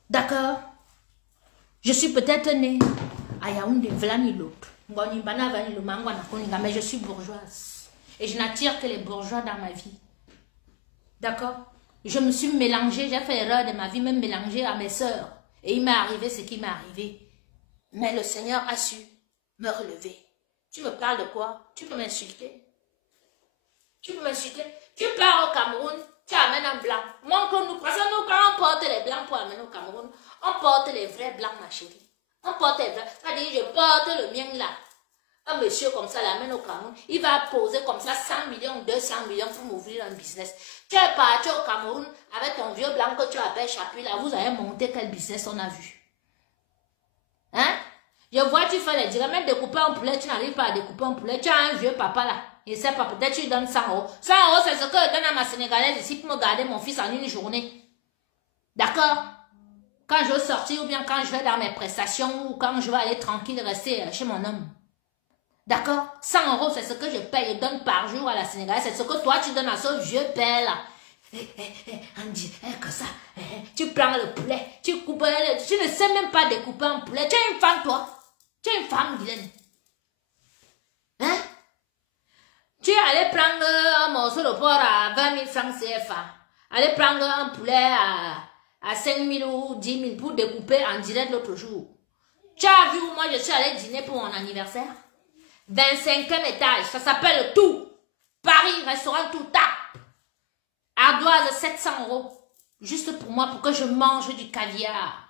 D'accord? Je suis peut-être née à Yaoundé, Vlani l'autre. Mais je suis bourgeoise. Et je n'attire que les bourgeois dans ma vie. D'accord? Je me suis mélangée, j'ai fait l'erreur de ma vie, même mélangée à mes sœurs. Et il m'est arrivé ce qui m'est arrivé. Mais le Seigneur a su me relever. Tu me parles de quoi? Tu peux m'insulter. Tu peux m'insulter. Tu pars au Cameroun, tu amènes un blanc. Montre-nous, parce que nous, quand on porte les blancs pour amener au Cameroun, on porte les vrais blancs, ma chérie. On porte les vrais. C'est-à-dire, je porte le mien là. Un monsieur comme ça l'amène au Cameroun, il va poser comme ça 100 millions, 200 millions pour m'ouvrir un business. Tu es parti au Cameroun avec ton vieux blanc que tu appelles Chapuis là, vous avez monté quel business on a vu? Hein? Je vois, tu fais les directs, même découper un poulet, tu n'arrives pas à découper un poulet. Tu as un vieux papa là, il ne sait pas, peut-être tu lui donnes 100 €. 100 €, c'est ce que je donne à ma Sénégalaise ici pour me garder mon fils en une journée. D'accord? Quand je veux sortir ou bien quand je vais dans mes prestations ou quand je veux aller tranquille rester chez mon homme. D'accord? 100 €, c'est ce que je paye, je donne par jour à la Sénégalaise. C'est ce que toi, tu donnes à ce vieux père là. Andy, que ça. Tu prends le poulet, tu coupes, tu ne sais même pas découper un poulet. Tu es une femme, toi. Tu es une femme, Guylaine. Hein? Tu es allé prendre un morceau de porc à 20 000 francs CFA. Aller prendre un poulet à 5 000 ou 10 000 pour découper en direct l'autre jour. Tu as vu où moi je suis allé dîner pour mon anniversaire? 25e étage, ça s'appelle Tout. Paris, restaurant Tout, tape. Ardoise, 700 €. Juste pour moi, pour que je mange du caviar.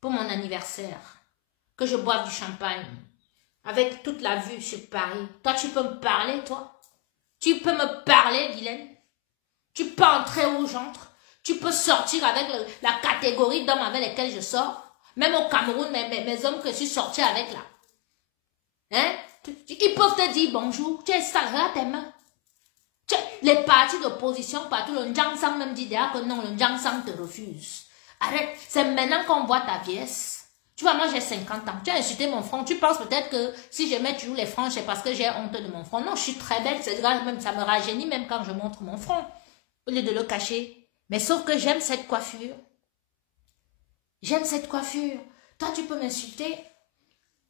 Pour mon anniversaire. Que je boive du champagne. Avec toute la vue sur Paris. Toi, tu peux me parler, toi? Tu peux me parler, Guylaine? Tu peux entrer où j'entre? Tu peux sortir avec la catégorie d'hommes avec lesquels je sors? Même au Cameroun, mes hommes que je suis sortie avec là. Hein? Ils peuvent te dire bonjour. Tu es sale, regarde tes mains. Les partis d'opposition, partout, le Njangsang même dit déjà que non, le Njangsang te refuse. Arrête, c'est maintenant qu'on voit ta vieillesse. Tu vois, moi j'ai 50 ans, tu as insulté mon front, tu penses peut-être que si je mets toujours les fronts, c'est parce que j'ai honte de mon front. Non, je suis très belle, c'est grave, même ça me rajeunit même quand je montre mon front, au lieu de le cacher. Mais sauf que j'aime cette coiffure. J'aime cette coiffure. Toi, tu peux m'insulter.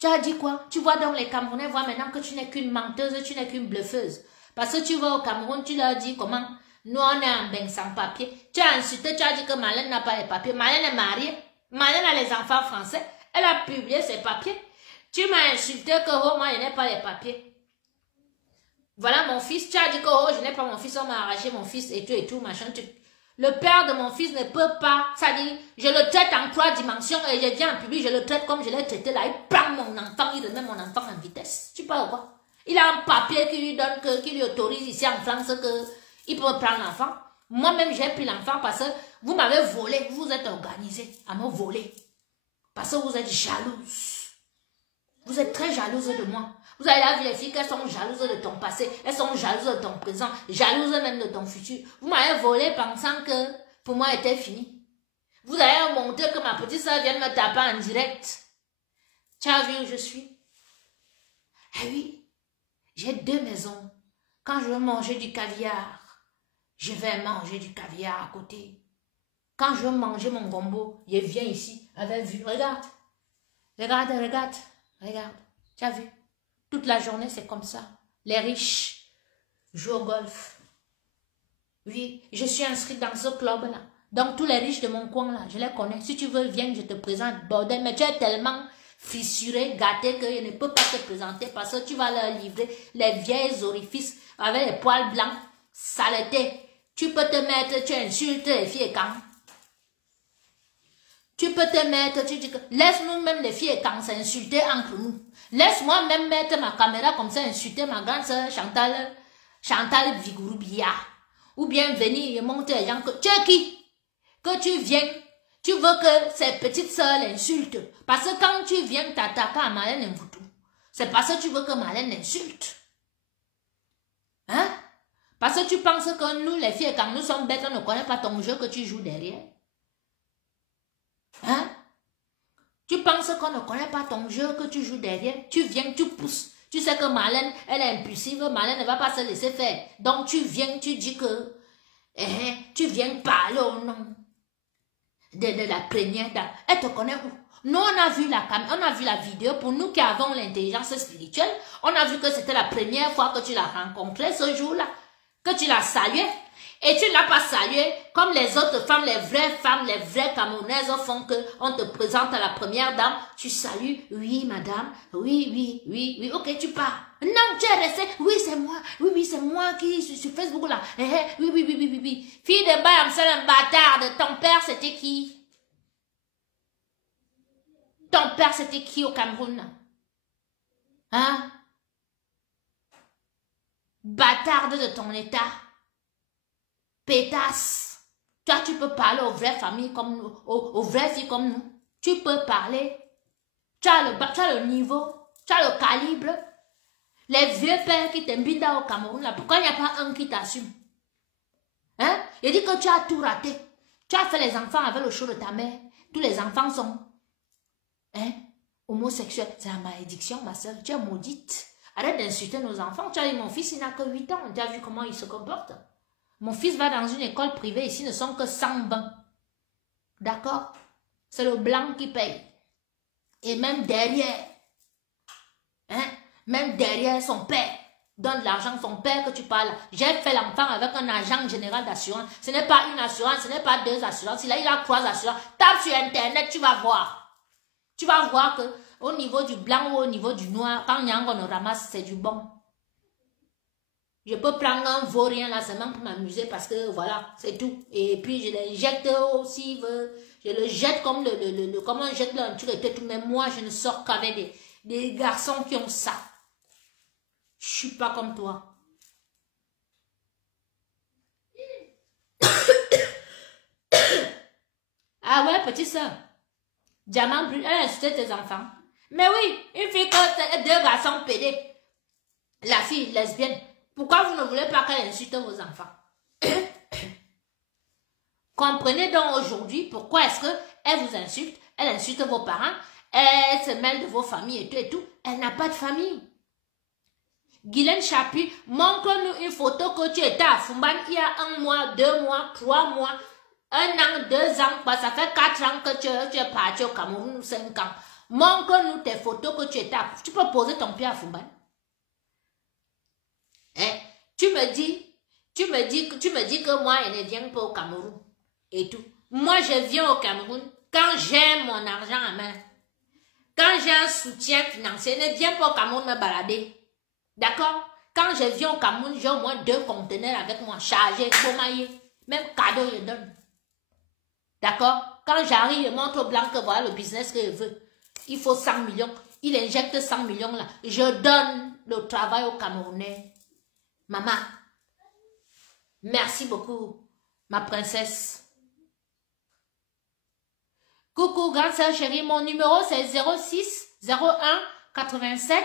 Tu as dit quoi? Tu vois donc les Camerounais voient maintenant que tu n'es qu'une menteuse, tu n'es qu'une bluffeuse. Parce que tu vas au Cameroun, tu leur dis comment? Nous, on est en bain sans papier. Tu as insulté, tu as dit que Marlène n'a pas les papiers. Marlène est mariée. Marlène a les enfants français. Elle a publié ses papiers. Tu m'as insulté que oh, moi, je n'ai pas les papiers. Voilà mon fils. Tu as dit que oh, je n'ai pas mon fils, on m'a arraché mon fils et tout, machin. Le père de mon fils ne peut pas. Ça dit, je le traite en 3 dimensions et je viens en public, je le traite comme je l'ai traité là. Il prend mon enfant, il remet mon enfant en vitesse. Tu parles quoi? Il a un papier qui lui donne, qui lui autorise ici en France qu'il peut prendre l'enfant. Moi-même, j'ai pris l'enfant parce que vous m'avez volé, vous vous êtes organisé à me voler. Parce que vous êtes jalouse. Vous êtes très jalouse de moi. Vous avez la vu les filles qu'elles sont jalouses de ton passé, elles sont jalouses de ton présent, jalouses même de ton futur. Vous m'avez volé pensant que pour moi était fini. Vous avez montré que ma petite soeur vient me taper en direct. Tu as vu où je suis? Eh oui, j'ai 2 maisons. Quand je veux manger du caviar, je vais manger du caviar à côté. Quand je veux manger mon gombo, je viens ici avec vue. Regarde, regarde, regarde, regarde. Tu as vu? Toute la journée, c'est comme ça. Les riches jouent au golf. Oui, je suis inscrite dans ce club-là. Donc, tous les riches de mon coin, là, je les connais. Si tu veux, viens, je te présente, bordel. Mais tu es tellement fissuré, gâté, que je ne peux pas te présenter parce que tu vas leur livrer les vieilles orifices avec les poils blancs, saletés. Tu peux te mettre, tu insultes les filles quand. Tu peux te mettre, tu dis que laisse-nous même les filles quand s'insulter entre nous. Laisse-moi même mettre ma caméra comme ça, insulter ma grande soeur Chantal Vigourubia. Ou bien venir et monter les gens que tu es qui? Que tu viens, tu veux que ces petites soeurs l'insultent. Parce que quand tu viens t'attaquer à Marlène Mvoutou, c'est parce que tu veux que Marlène l'insulte. Hein? Parce que tu penses que nous, les filles, quand nous sommes bêtes, on ne connaît pas ton jeu que tu joues derrière. Hein? Tu penses qu'on ne connaît pas ton jeu que tu joues derrière? Tu viens, tu pousses. Tu sais que Marlène, elle est impulsive, Marlène ne va pas se laisser faire. Donc tu viens, tu dis que... tu viens parler au nom de la première dame. Elle te connaît où? Nous, on a vu la vidéo. Pour nous qui avons l'intelligence spirituelle, on a vu que c'était la première fois que tu l'as rencontrée ce jour-là. Que tu l'as saluée. Et tu ne l'as pas saluée comme les autres femmes, les vraies Camerounaises font que on te présente à la première dame. Tu salues, oui madame, oui, ok tu pars. Non, tu es resté, oui c'est moi, oui c'est moi qui suis sur Facebook là. Oui. Fille de Bayam, c'est un bâtard. Ton père c'était qui? Ton père c'était qui au Cameroun? Hein? Bâtarde de ton état. Pétasse. Toi, tu peux parler aux vraies familles comme nous, aux vraies filles comme nous. Tu peux parler. Tu as le niveau, tu as le calibre. Les vieux pères qui t'invitent au Cameroun, là, pourquoi il n'y a pas un qui t'assume? Hein? Il dit que tu as tout raté. Tu as fait les enfants avec le chaud de ta mère. Tous les enfants sont homosexuels. C'est la malédiction, ma soeur. Tu es maudite. Arrête d'insulter nos enfants. Tu as dit, mon fils, il n'a que 8 ans. Tu as vu comment il se comporte? Mon fils va dans une école privée. Ici, ne sont que 100 bancs. D'accord? C'est le blanc qui paye. Et même derrière, même derrière son père, donne de l'argent, son père que tu parles. J'ai fait l'enfant avec un agent général d'assurance. Ce n'est pas une assurance, ce n'est pas 2 assurances. Il a 3 assurances. Tape sur Internet, tu vas voir. Tu vas voir que au niveau du blanc ou au niveau du noir, quand Nyang on ramasse, c'est du bon. Je peux prendre un vaurien là seulement pour m'amuser parce que voilà, c'est tout. Et puis je les jette aussi, je le jette comme comment on jette un truc et tout. Mais moi, je ne sors qu'avec des garçons qui ont ça. Je suis pas comme toi. Ah ouais, petite soeur. Diamant brûle, elle a insulté tes enfants. Mais oui, une fille quand 2 garçons pédés. La fille lesbienne. Pourquoi vous ne voulez pas qu'elle insulte vos enfants? Comprenez donc aujourd'hui pourquoi est-ce qu'elle vous insulte, elle insulte vos parents, elle se mêle de vos familles et tout. Elle n'a pas de famille. Guylaine Chapuis, montre-nous une photo que tu étais à Fumban il y a 1 mois, 2 mois, 3 mois, 1 an, 2 ans, bah, ça fait 4 ans que tu es parti au Cameroun, 5 ans. Montre-nous tes photos que tu étais à... Tu peux poser ton pied à Fumban. Hein? Tu me dis que moi, je ne viens pas au Cameroun et tout. Moi, je viens au Cameroun quand j'ai mon argent en main. Quand j'ai un soutien financier, je ne viens pas au Cameroun me balader. D'accord? Quand je viens au Cameroun, j'ai au moins 2 conteneurs avec moi chargés, gomaillés. Même cadeau, je donne. D'accord? Quand j'arrive, je montre au blanc que voilà le business que je veux. Il faut 100 millions. Il injecte 100 millions là. Je donne le travail aux Camerounais. Maman, merci beaucoup, ma princesse. Coucou, grande sœur chérie, mon numéro c'est 06 01 87.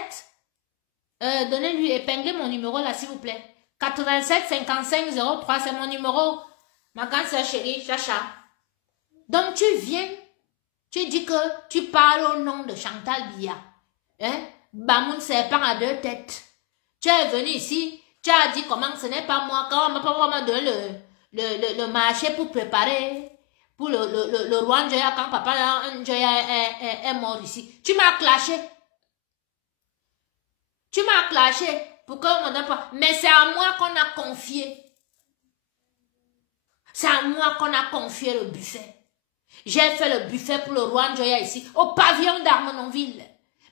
Donnez-lui, épinglez mon numéro là, s'il vous plaît. 87 55 03, c'est mon numéro. Ma grande sœur chérie, Chacha. Donc tu viens, tu dis que tu parles au nom de Chantal Biya. Hein? Bamoun serpent à 2 têtes. Tu es venu ici, tu as dit comment ce n'est pas moi, quand on m'a pas donné le marché pour préparer. Pour le roi Njoya, quand papa Njoya est mort ici. Tu m'as clashé. Tu m'as clashé. Pourquoi on ne donne pas? Mais c'est à moi qu'on a confié. C'est à moi qu'on a confié le buffet. J'ai fait le buffet pour le roi Njoya ici, au pavillon d'Armenonville.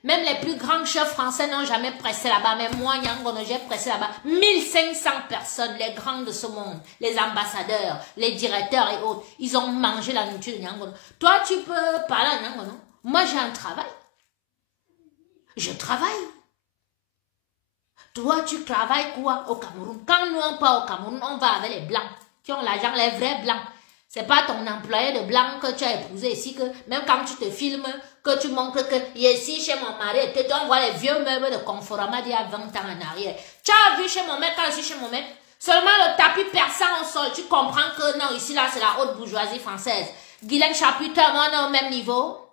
Même les plus grands chefs français n'ont jamais pressé là-bas. Mais moi, Yangono, j'ai pressé là-bas. 1500 personnes, les grands de ce monde, les ambassadeurs, les directeurs et autres, ils ont mangé la nourriture de Yangono. Toi, tu peux parler à Yangono. Moi, j'ai un travail. Je travaille. Toi, tu travailles quoi au Cameroun? Quand nous, on part au Cameroun, on va avec les blancs, qui ont l'argent, les vrais blancs. C'est pas ton employé de blanc que tu as épousé ici, que même quand tu te filmes, que tu montres que ici chez mon mari, on voit les vieux meubles de Conforama d'il y a 20 ans en arrière. Tu as vu chez mon mec, quand je suis chez mon mec, seulement le tapis perçant au sol, tu comprends que non, ici là, c'est la haute bourgeoisie française. Guylaine Chapuis, moi, on est au même niveau.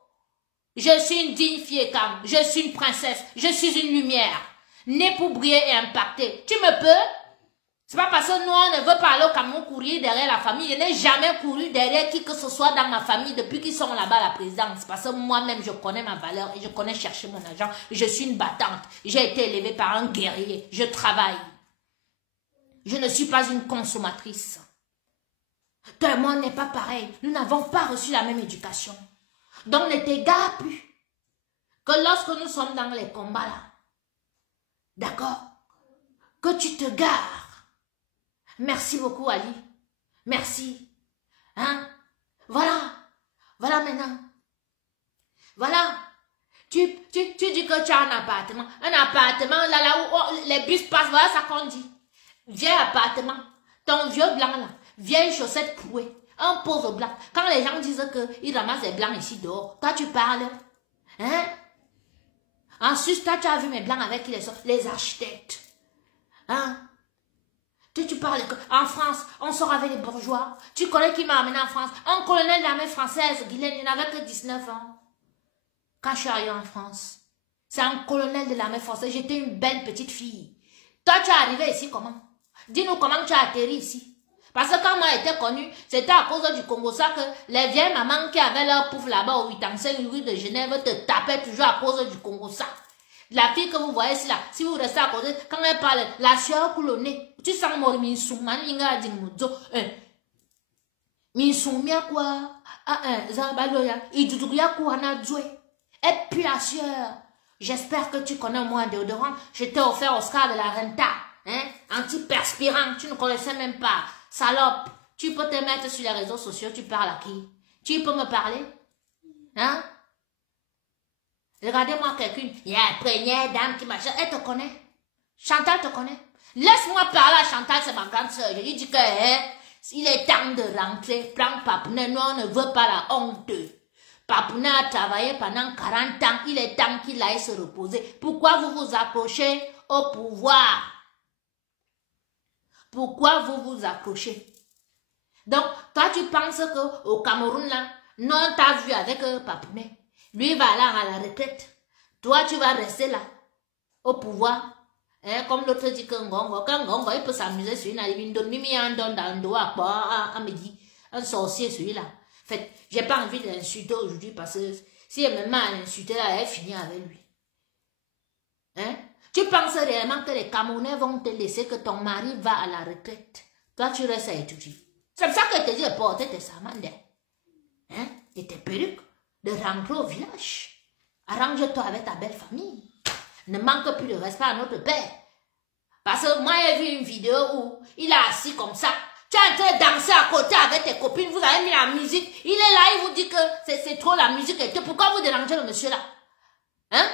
Je suis une digne fille calme, je suis une princesse, je suis une lumière, née pour briller et impacter. Tu me peux? C'est pas parce que nous, on ne veut pas aller au Cameroun courir derrière la famille. Je n'ai jamais couru derrière qui que ce soit dans ma famille depuis qu'ils sont là-bas à la présidence. Parce que moi-même, je connais ma valeur et je connais chercher mon argent. Je suis une battante. J'ai été élevée par un guerrier. Je travaille. Je ne suis pas une consommatrice. Toi et moi, on n'est pas pareil. Nous n'avons pas reçu la même éducation. Donc, ne t'égare plus. Que lorsque nous sommes dans les combats là, d'accord, que tu te gares. Merci beaucoup, Ali. Merci. Hein? Voilà. Voilà maintenant. Voilà. Tu dis que tu as un appartement. Un appartement, là où les bus passent, voilà ça qu'on dit. Vieux appartement. Ton vieux blanc, là. Vieille chaussette clouée. Un pauvre blanc. Quand les gens disent qu'ils ramassent les blancs ici dehors, toi tu parles. Hein? Ensuite, toi tu as vu mes blancs avec les architectes. Hein? Tu parles en France, on sort avec les bourgeois. Tu connais qui m'a amené en France? Un colonel de l'armée française, Guylaine, il n'avait que 19 ans. Quand je suis arrivée en France, c'est un colonel de l'armée française. J'étais une belle petite fille. Toi, tu es arrivé ici comment? Dis-nous comment tu as atterri ici. Parce que quand moi j'étais connue, c'était à cause du Congo ça que les vieilles mamans qui avaient leur pouf là-bas au 85 rue de Genève te tapaient toujours à cause du Congo ça. La fille que vous voyez ici là, si vous restez à côté, quand elle parle, la sueur coule au nez. Tu sens mon minsoum, minga dingmuzo. Minsoum ya quoi? Zabaloya, iduduya quoi na joué. Et puis la sueur. J'espère que tu connais moi un déodorant. Je t'ai offert Oscar de la Renta. Hein? Antiperspirant, tu ne connaissais même pas. Salope, tu peux te mettre sur les réseaux sociaux, tu parles à qui? Tu peux me parler? Hein? Regardez-moi quelqu'une, il y a une première dame qui marche, elle te connaît. Chantal te connaît. Laisse-moi parler à Chantal, c'est ma grande soeur. Je lui dis que il est temps de rentrer. Prends Papounet, nous on ne veut pas la honte. Papounet a travaillé pendant 40 ans, il est temps qu'il aille se reposer. Pourquoi vous vous accrochez au pouvoir? Pourquoi vous vous accrochez? Donc, toi, tu penses qu'au Cameroun, là, non, t'as vu avec Papounet. Lui, il va aller à la retraite. Toi, tu vas rester là, au pouvoir. Hein, comme l'autre dit que Ngongo, quand Ngongo, il peut s'amuser sur une alivine, donne Mimi un don dans le doigt, à midi. Un sorcier, celui-là. En fait, j'ai pas envie de l'insulter aujourd'hui parce que si elle me met à l'insulter, là, elle finit avec lui. Hein? Tu penses réellement que les Camerounais vont te laisser que ton mari va à la retraite? Toi, tu restes à étudier. C'est pour ça que je te dis de porter tes samandes, hein? Et tes perruques, de rentrer au village. Arrange-toi avec ta belle famille. Ne manque plus de respect à notre père. Parce que moi, j'ai vu une vidéo où il est assis comme ça. Tu es en train de danser à côté avec tes copines. Vous avez mis la musique. Il est là, il vous dit que c'est trop la musique. Et tout. Pourquoi vous dérangez le monsieur là? Hein?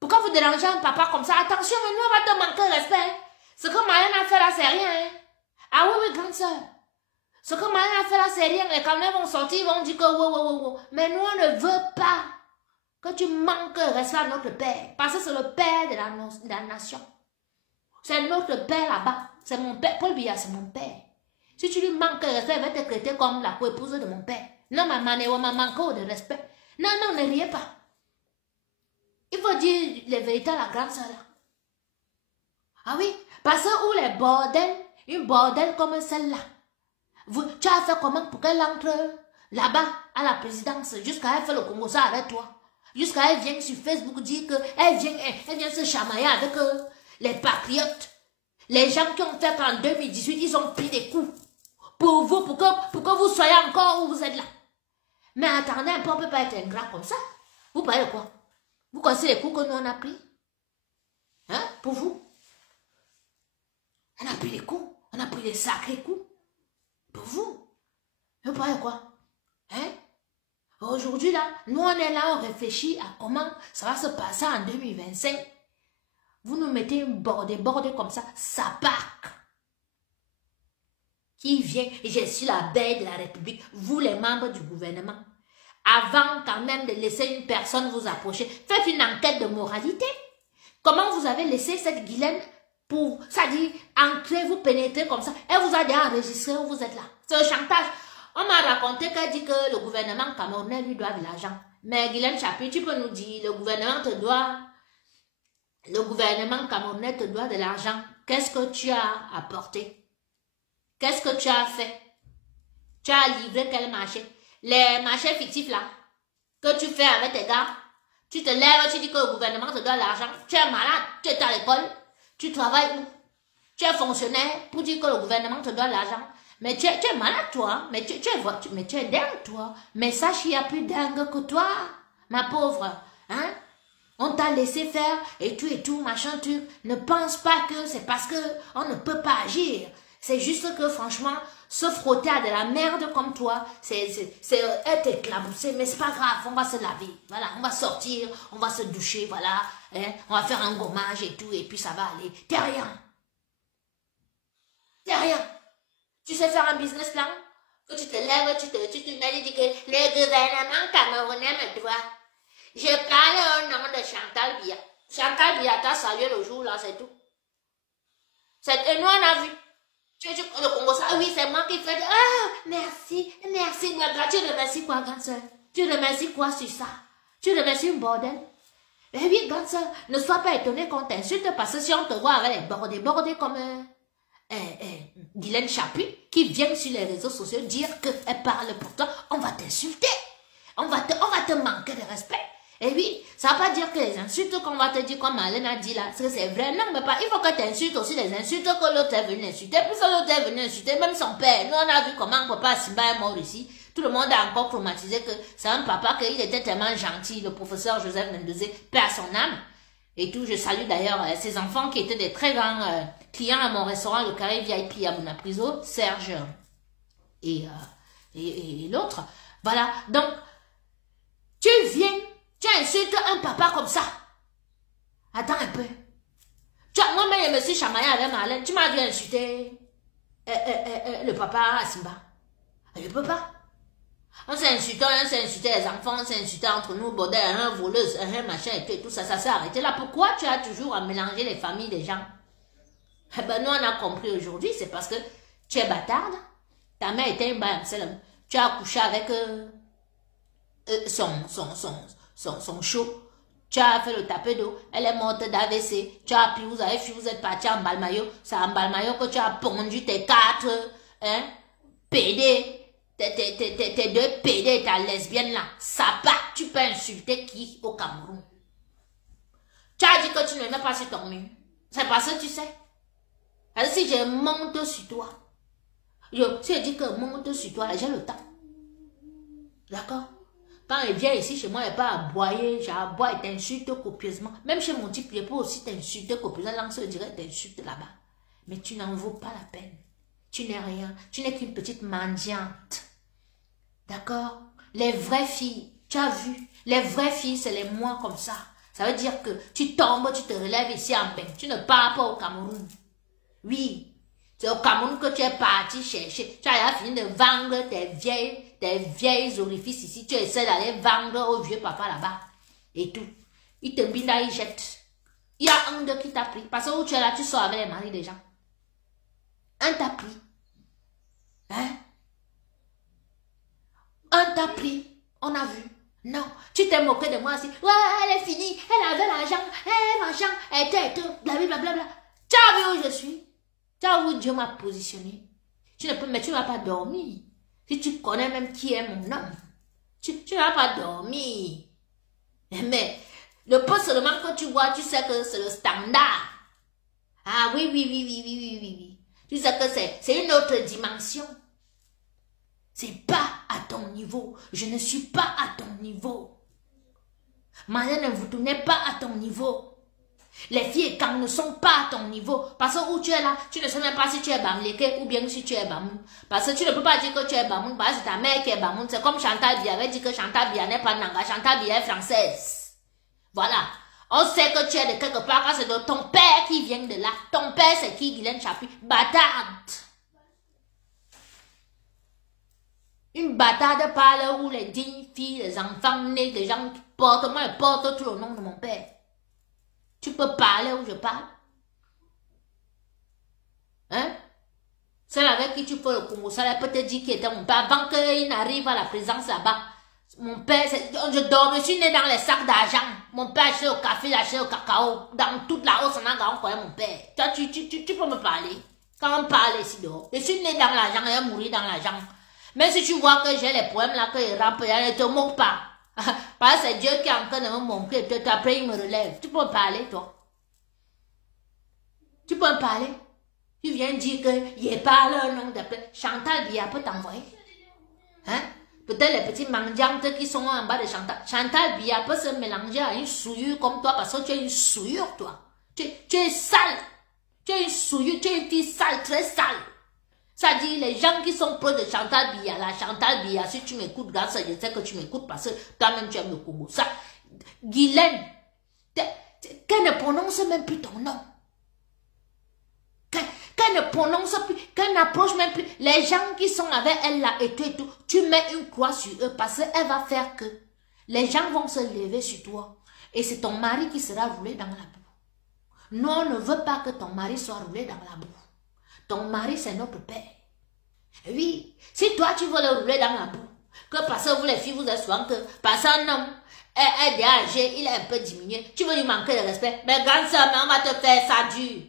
Pourquoi vous dérangez un papa comme ça? Attention, nous, on va te manquer de respect. Ce que Marianne a fait là, c'est rien. Hein? Ah oui, grande soeur. Ce que Marianne a fait là, c'est rien. Les Camerounais vont sortir, ils vont dire que mais nous, on ne veut pas que tu manques de respect à notre père. Parce que c'est le père de la nation. C'est notre père là-bas. C'est mon père. Paul Biya, c'est mon père. Si tu lui manques de respect, il va te traiter comme la co-épouse de mon père. Non, maman, m'a manqué de respect. Non, non, ne riez pas. Il faut dire les vérités à la grande soeur. Ah oui, parce que où les bordels, une bordel comme celle-là, tu as fait comment pour qu'elle entre là-bas à la présidence, jusqu'à elle fait le Congo ça avec toi. Jusqu'à elle vient sur Facebook dire qu'elle vient se chamailler avec les patriotes. Les gens qui ont fait qu'en 2018, ils ont pris des coups. Pour vous, pour que vous soyez encore où vous êtes là. Mais attendez un peu, on ne peut pas être ingrat comme ça. Vous parlez quoi? Vous connaissez les coups que nous on a pris? Hein? Pour vous? On a pris des coups. On a pris des sacrés coups. Pour vous? Vous parlez quoi? Hein? Aujourd'hui là, nous on est là, on réfléchit à comment ça va se passer en 2025. Vous nous mettez une bordée comme ça, ça part. Qui vient, et je suis la belle de la République, vous les membres du gouvernement. Avant quand même de laisser une personne vous approcher, faites une enquête de moralité. Comment vous avez laissé cette Guylaine pour, ça dit, entrer, vous pénétrer comme ça, elle vous a déjà enregistré où vous êtes là. C'est un chantage. On m'a raconté qu'elle dit que le gouvernement camerounais lui doit de l'argent. Mais Guylaine Chapuis, tu peux nous dire, le gouvernement camerounais te doit de l'argent. Qu'est-ce que tu as apporté? Qu'est-ce que tu as fait? Tu as livré quel marché? Les marchés fictifs là, que tu fais avec tes gars, tu te lèves, tu dis que le gouvernement te doit de l'argent. Tu es malade, tu es à l'école, tu travailles où? Tu es fonctionnaire pour dire que le gouvernement te doit de l'argent. Mais tu es malade toi, mais tu es dingue toi. Mais sache qu'il y a plus dingue que toi, ma pauvre. Hein? On t'a laissé faire et tout, machin, tu ne penses pas que c'est parce qu'on ne peut pas agir. C'est juste que franchement, se frotter à de la merde comme toi, c'est être éclaboussé, mais c'est pas grave, on va se laver, voilà, on va sortir, on va se doucher, voilà, hein, on va faire un gommage et tout, et puis ça va aller. T'es rien. T'es rien. Tu sais faire un business plan? Que tu te lèves, tu te mets et dis que le gouvernement camerounais me doit. Je parle au nom de Chantal Biya. Chantal Biya t'a salué le jour là, c'est tout. Et nous on a vu. Le Congo, ça, oui, c'est moi qui fais. Ah, merci. Tu remercies quoi, grande soeur? Tu remercies quoi sur ça? Tu remercies une bordel? Eh oui, grande soeur, ne sois pas étonnée qu'on t'insulte parce que si on te voit avec les bordés comme Guylaine Chapuis qui vient sur les réseaux sociaux dire qu'elle parle pour toi, on va t'insulter. On va te manquer de respect. Et oui, ça ne va pas dire que les insultes qu'on va te dire, comme Marlène a dit là, c'est vrai, non, mais pas, il faut que tu insultes aussi les insultes que l'autre est venu insulter, puis l'autre est venu insulter, même son père. Nous, on a vu comment papa Simba est mort ici. Tout le monde a encore traumatisé que c'est un papa, qu'il était tellement gentil, le professeur Joseph Mendezé, paix à son âme. Et tout, je salue d'ailleurs ses enfants qui étaient des très grands clients à mon restaurant, le Carré VIP à Bonapriso, Serge et l'autre. Voilà, donc, tu viens. Tu insultes un papa comme ça. Attends un peu. Moi-même, je me suis chamaillée avec Marlène. Tu m'as vu insulter le papa à Simba. Je ne peux pas. On s'est insulté les enfants, on s'est insulté entre nous, bordel, un voleuse, un machin et tout ça s'est arrêté là. Pourquoi tu as toujours à mélanger les familles des gens? Eh ben, nous, on a compris aujourd'hui, c'est parce que tu es bâtarde. Ta mère était un bain, tu as couché avec son chaud. Tu as fait le tapé d'eau, elle est morte d'AVC. Tu as appris, vous avez fui, vous êtes parti en Balmayo. C'est en Balmayo que tu as pondu tes 4 PD. Tes 2 PD, ta lesbienne là. Ça va, tu peux insulter qui au Cameroun? Tu as dit que tu ne mets pas sur ton mur. C'est parce que tu sais. Alors si je monte sur toi, si je dis que je monte sur toi, j'ai le temps. D'accord? Quand elle vient ici chez moi, elle pas aboyer, j'aboie et t'insulte copieusement. Même chez mon type, je peux aussi t'insulter copieusement, lance le direct t'insulte là-bas. Mais tu n'en vaux pas la peine. Tu n'es rien. Tu n'es qu'une petite mendiante. D'accord? Les vraies filles, tu as vu, les vraies filles, c'est les moins comme ça. Ça veut dire que tu tombes, tu te relèves ici en bain. Tu ne pars pas au Cameroun. Oui. C'est au Cameroun que tu es parti chercher. Tu as fini de vendre tes vieilles orifices ici. Tu essaies d'aller vendre au vieux papa là-bas. Et tout. Il te binde, il jette. Il y a un de qui t'a pris. Parce que où tu es là, tu sors avec les maris des gens. Un t'a pris. Hein? Un t'a pris. On a vu. Non. Tu t'es moqué de moi aussi. Ouais, elle est finie. Elle avait l'argent. Elle machin. Elle était tout. Blablabla. Tu as vu où je suis? Tu as vu où Dieu m'a positionné? Mais tu n'as pas dormi. Si tu connais même qui est mon homme, tu n'as pas dormi. Mais le peu seulement que tu vois, tu sais que c'est le standard. Ah oui. Tu sais que c'est une autre dimension. C'est pas à ton niveau. Je ne suis pas à ton niveau. Madame, vous n'êtes pas à ton niveau. Les filles quand ne sont pas à ton niveau. Parce que où tu es là, tu ne sais même pas si tu es Bamleke ou bien si tu es Bamoun. Parce que tu ne peux pas dire que tu es Bamoun parce que c'est ta mère qui est Bamoun. C'est comme Chantal Bia avait dit que Chantal Bia n'est pas Nanga. Chantal Bia est française. Voilà. On sait que tu es de quelque part, c'est de ton père qui vient de là. Ton père c'est qui, Guylaine Chapuis? Bâtarde. Une bâtarde parle où les dignes filles, les enfants nés, les gens qui portent, moi je porte tout le nom de mon père. Tu peux parler où je parle? Hein? Celle avec qui tu fais le Congo, ça peut te dire qui était mon père. Avant qu'il n'arrive à la présence là-bas, mon père, je suis né dans les sacs d'argent. Mon père achetait au café, achetait au cacao. Dans toute la Haute-Sanaga, on connaît mon père. Toi, tu peux me parler. Quand on parle ici dehors, je suis né dans l'argent et mourir dans l'argent. Mais si tu vois que j'ai les poèmes là, que je rappe, ne te moque pas. Parce que c'est Dieu qui est en train de me montrer. Après, il me relève. Tu peux me parler, toi? Tu peux me parler? Tu viens dire que il parle un nom d'appel. Chantal Bia peut t'envoyer. Hein? Peut-être les petites mendiantes qui sont en bas de Chantal. Chantal Bia peut se mélanger à une souillure comme toi parce que tu es une souillure, toi. Tu es sale. Tu es une souillure. Tu es une fille sale, très sale. Ça dit, les gens qui sont proches de Chantal Bia, la Chantal Bia, si tu m'écoutes, grâce, je sais que tu m'écoutes parce que toi-même tu aimes le Congo. Ça, Guylaine, qu'elle ne prononce même plus ton nom. Qu'elle ne prononce plus, qu'elle n'approche même plus. Les gens qui sont avec elle là et tout, tu mets une croix sur eux parce qu'elle va faire que les gens vont se lever sur toi. Et c'est ton mari qui sera roulé dans la boue. Nous, on ne veut pas que ton mari soit roulé dans la boue. Ton mari, c'est notre père. Oui, si toi, tu veux le rouler dans la boue, que parce que vous, les filles, vous êtes souvent que, parce qu'un homme est âgé, il est un peu diminué, tu veux lui manquer de respect, mais grande soeur, mais on va te faire ça dur.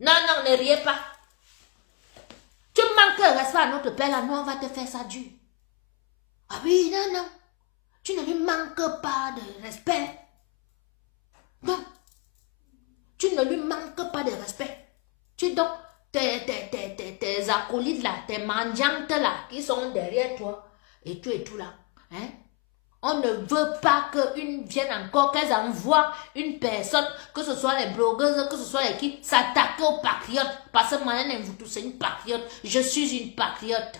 Non, ne riez pas. Tu manques de respect à notre père, là, nous, on va te faire ça dur. Ah oui, non. Tu ne lui manques pas de respect. Non. Tu ne lui manques pas de respect. Tu donc... Tes acolytes là, tes mendiantes là, qui sont derrière toi, et tout là, hein? On ne veut pas qu'une vienne encore, qu'elles envoient une personne, que ce soit les blogueuses, que ce soit les qui, s'attaquer aux patriotes, parce que moi, vous tous, c'est une patriote, je suis une patriote,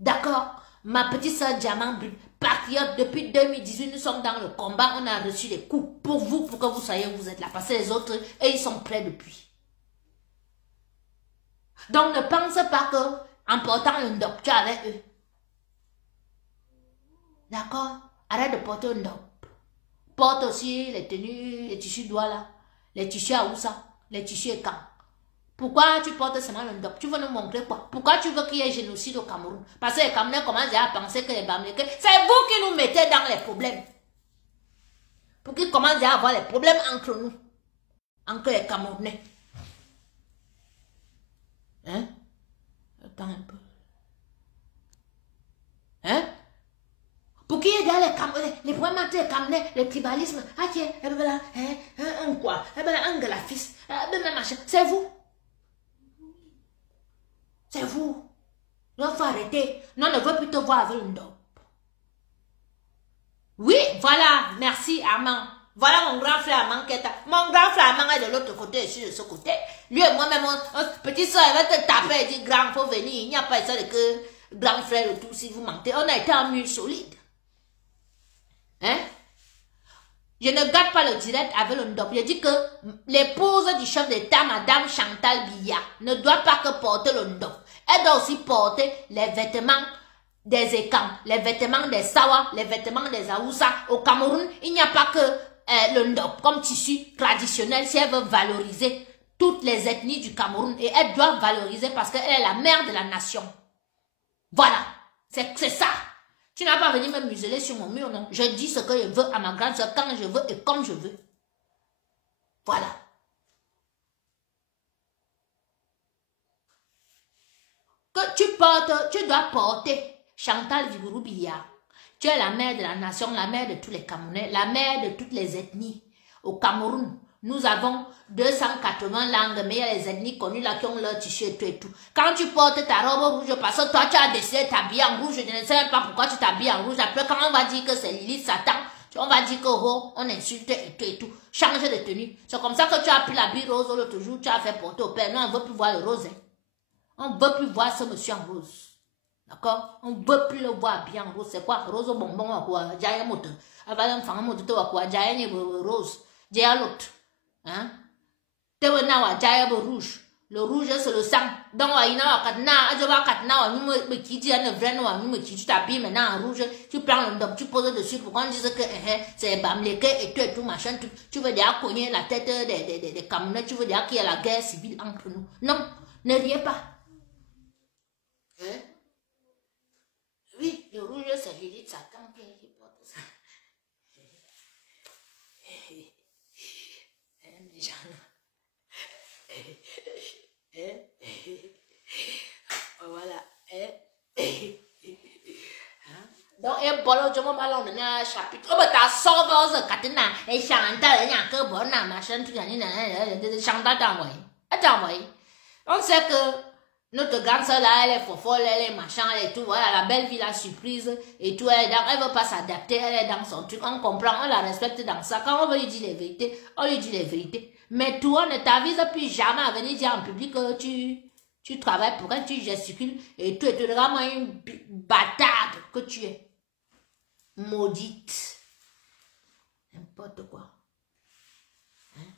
d'accord? Ma petite soeur Diamant Bleu, patriote, depuis 2018, nous sommes dans le combat, on a reçu des coups pour vous, pour que vous soyez où vous êtes là, parce que les autres, et ils sont prêts depuis. Donc ne pense pas que en portant un doc, tu es avec eux. D'accord? Arrête de porter un doc. Porte aussi les tenues, les tissus doigts là, les tissus à Oussa, les tissus écans. Pourquoi tu portes seulement le ndop? Tu veux nous montrer quoi? Pourquoi tu veux qu'il y ait génocide au Cameroun? Parce que les Camerounais commencent à penser que les Bamileke, c'est vous qui nous mettez dans les problèmes. Pour qu'ils commencent à avoir les problèmes entre nous. Entre les Camerounais. Hein? Attends un peu. Hein? Pour qu'il y ait dans les problèmes entre les Camerounais, le tribalisme. Ah tiens, et ben là, un quoi? Et ben là, un galafis. Même machin. C'est vous. C'est vous. Non, il faut arrêter. Non, on ne veut plus te voir avec une dope. Oui, voilà. Merci, Armand. Voilà mon grand frère Armand qui est mon grand frère Armand est de l'autre côté, je suis de ce côté. Lui et moi-même, mon petit soeur, il va te taper et dire grand, faut venir. Il n'y a pas ça de que grand frère et tout, si vous mentez. On a été en mur solide. Hein? Je ne garde pas le direct avec le ndop. Je dis que l'épouse du chef d'État, Madame Chantal Biya, ne doit pas que porter le ndop. Elle doit aussi porter les vêtements des Ekans, les vêtements des Sawa, les vêtements des Aoussa. Au Cameroun, il n'y a pas que le ndop comme tissu traditionnel si elle veut valoriser toutes les ethnies du Cameroun. Et elle doit valoriser parce qu'elle est la mère de la nation. Voilà, c'est ça. Tu n'as pas venu me museler sur mon mur, non. Je dis ce que je veux à ma grande soeur quand je veux et comme je veux. Voilà. Que tu portes, tu dois porter Chantal Vigouroux Biya. Tu es la mère de la nation, la mère de tous les Camerounais, la mère de toutes les ethnies. Au Cameroun, nous avons 280 langues, mais il y a les ethnies connues là qui ont leur tissu et tout et tout. Quand tu portes ta robe rouge, parce que toi tu as décidé de t'habiller en rouge, je ne sais même pas pourquoi tu t'habilles en rouge. Après, quand on va dire que c'est Lilith Satan, on va dire que oh, on insulte et tout et tout. Change de tenue. C'est comme ça que tu as pris l'habit rose l'autre jour, tu as fait porter au père. Nous, on ne veut plus voir le rose. Hein. On ne veut plus voir ce monsieur en rose. D'accord? On ne veut plus le voir bien en rose. C'est quoi? Rose au bonbon, quoi? Jaya moto. Avant de faire un moto, quoi? Jaya ni rose. Jaya l'autre. Hein? Rouge. Le rouge, c'est le sang. Donc, tu t'habilles maintenant en rouge, tu prends le ndop, tu poses dessus pour qu'on dise que c'est Bamileke et tout et tout, machin. Tu veux déjà cogner la tête des Camerounais, tu veux dire qu'il y a la guerre civile entre nous. Non, ne riez pas. Hein? Oui, le rouge, c'est Lilith Satan qui porte ça. Voilà. Donc, et bon, je me balance dans un chapitre. Oh, mais t'as sauvé ce catina. Et Chantal, il y a que bon, machin, tu as Chantal t'as envoyé. On sait que notre grande soeur là, elle est folle, elle est machin, elle est tout. Voilà, la belle vie, la surprise et tout. Elle veut pas s'adapter, elle est dans son truc. On comprend, on la respecte dans ça. Quand on veut lui dire les vérités, on lui dit les vérités. Mais toi, ne t'avise plus jamais à venir dire en public que tu travailles pour elle, tu gesticules et tu es vraiment une bâtarde que tu es. Maudite. N'importe quoi. Hein?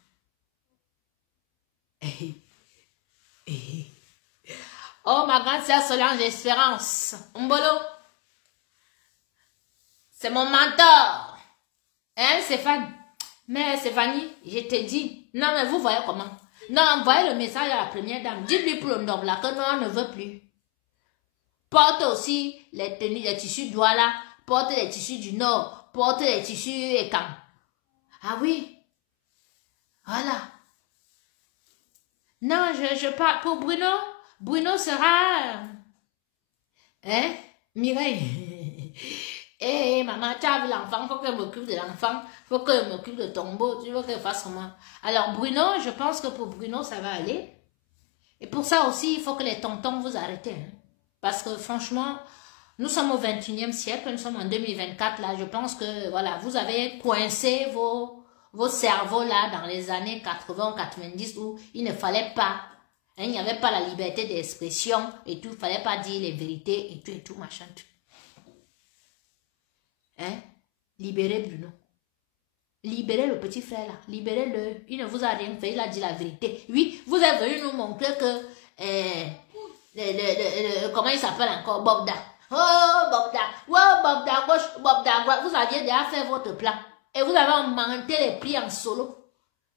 Oh, ma grande sœur Solange Espérance. Mbolo. C'est mon mentor. Hein, Stéphane? Mais Stéphanie, je te dis. Non, mais vous voyez comment? Non, envoyez le message à la première dame. Dites-lui pour le nord là que non, on ne veut plus. Porte aussi les tenues, les tissus Douala. Porte les tissus du nord. Porte les tissus Ekam. Ah oui. Voilà. Non, je parle pour Bruno. Bruno sera... Hein? Mireille. Eh, maman, tu as vu l'enfant, faut qu'elle m'occupe de l'enfant, faut qu'elle m'occupe de ton beau, tu veux qu'elle fasse comment? Alors, Bruno, je pense que pour Bruno, ça va aller. Et pour ça aussi, il faut que les tontons vous arrêtez. Hein? Parce que franchement, nous sommes au 21e siècle, nous sommes en 2024, là, je pense que, voilà, vous avez coincé vos cerveaux, là, dans les années 80 ou 90, où il ne fallait pas, hein, il n'y avait pas la liberté d'expression et tout, il ne fallait pas dire les vérités et tout, machin, tout. Hein? Libérez Bruno. Libérez le petit frère là. Libérez-le. Il ne vous a rien fait. Il a dit la vérité. Oui, vous êtes venu nous montrer que... comment il s'appelle encore? Bobda. Oh, Bobda. Oh, Bobda gauche, Bobda droite. Vous aviez déjà fait votre plan. Et vous avez augmenté les prix en solo.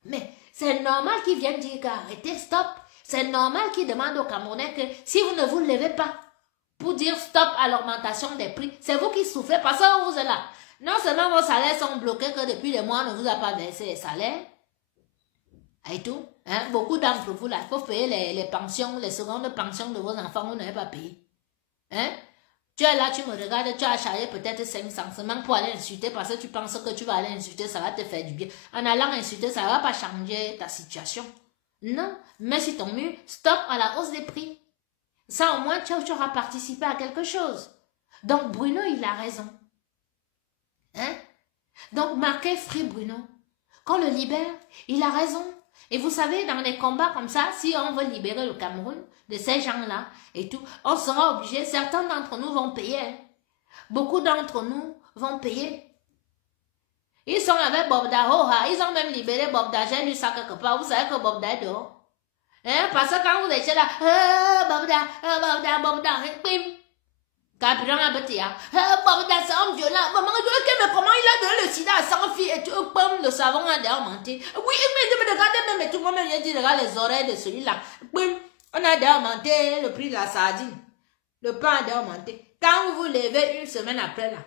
Mais c'est normal qu'ils viennent dire qu'arrêtez, stop. C'est normal qu'ils demandent aux Camerounais que si vous ne vous levez pas pour dire stop à l'augmentation des prix, c'est vous qui souffrez parce que vous êtes là. Non seulement vos salaires sont bloqués, que depuis des mois, on ne vous a pas versé les salaires. Et tout. Hein? Beaucoup d'entre vous, là, il faut payer les pensions, les secondes pensions de vos enfants, vous n'avez pas payé. Hein? Tu es là, tu me regardes, tu as chargé peut-être 500 seulement pour aller insulter parce que tu penses que tu vas aller insulter, ça va te faire du bien. En allant insulter, ça ne va pas changer ta situation. Non, mais si ton mur, stop à la hausse des prix. Ça, au moins, tu auras participé à quelque chose. Donc, Bruno, il a raison. Hein? Donc, marquez Free Bruno. Quand on le libère, il a raison. Et vous savez, dans des combats comme ça, si on veut libérer le Cameroun de ces gens-là et tout, on sera obligé, certains d'entre nous vont payer. Hein? Beaucoup d'entre nous vont payer. Ils sont avec Bobda, ils ont même libéré Bobda, j'ai lu ça quelque part, vous savez que Bobda est dehors. Hein? Parce que quand vous étiez là, Bobda, bim. Carburant à Betia. Bobda, c'est un violent. Maman, mais comment il a donné le sida à 100 filles et tu pomme le savon a augmenté. Oui, mais regardez même, tout le monde vient dire, regarde les oreilles de celui-là. Bim. On a augmenté le prix de la sardine. Le pain a augmenté. Quand vous vous levez une semaine après là.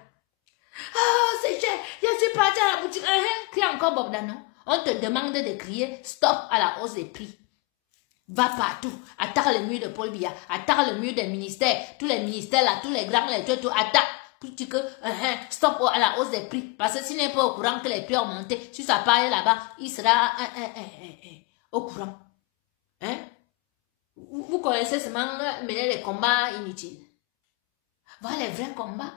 Ah, c'est cher. Je suis parti à la boutique. Crie encore Bobda, non? On te demande de crier stop à la hausse des prix. Va partout, attaque le mur de Paul Biya, attaque le mur des ministères, tous les ministères là, tous les grands, tout, attaque, tu que, stop à la hausse des prix, parce que s'il n'est pas au courant que les prix ont monté, si ça part là-bas, il sera au courant. Hein? Vous connaissez seulement mener les combats inutiles. Voilà les vrais combats.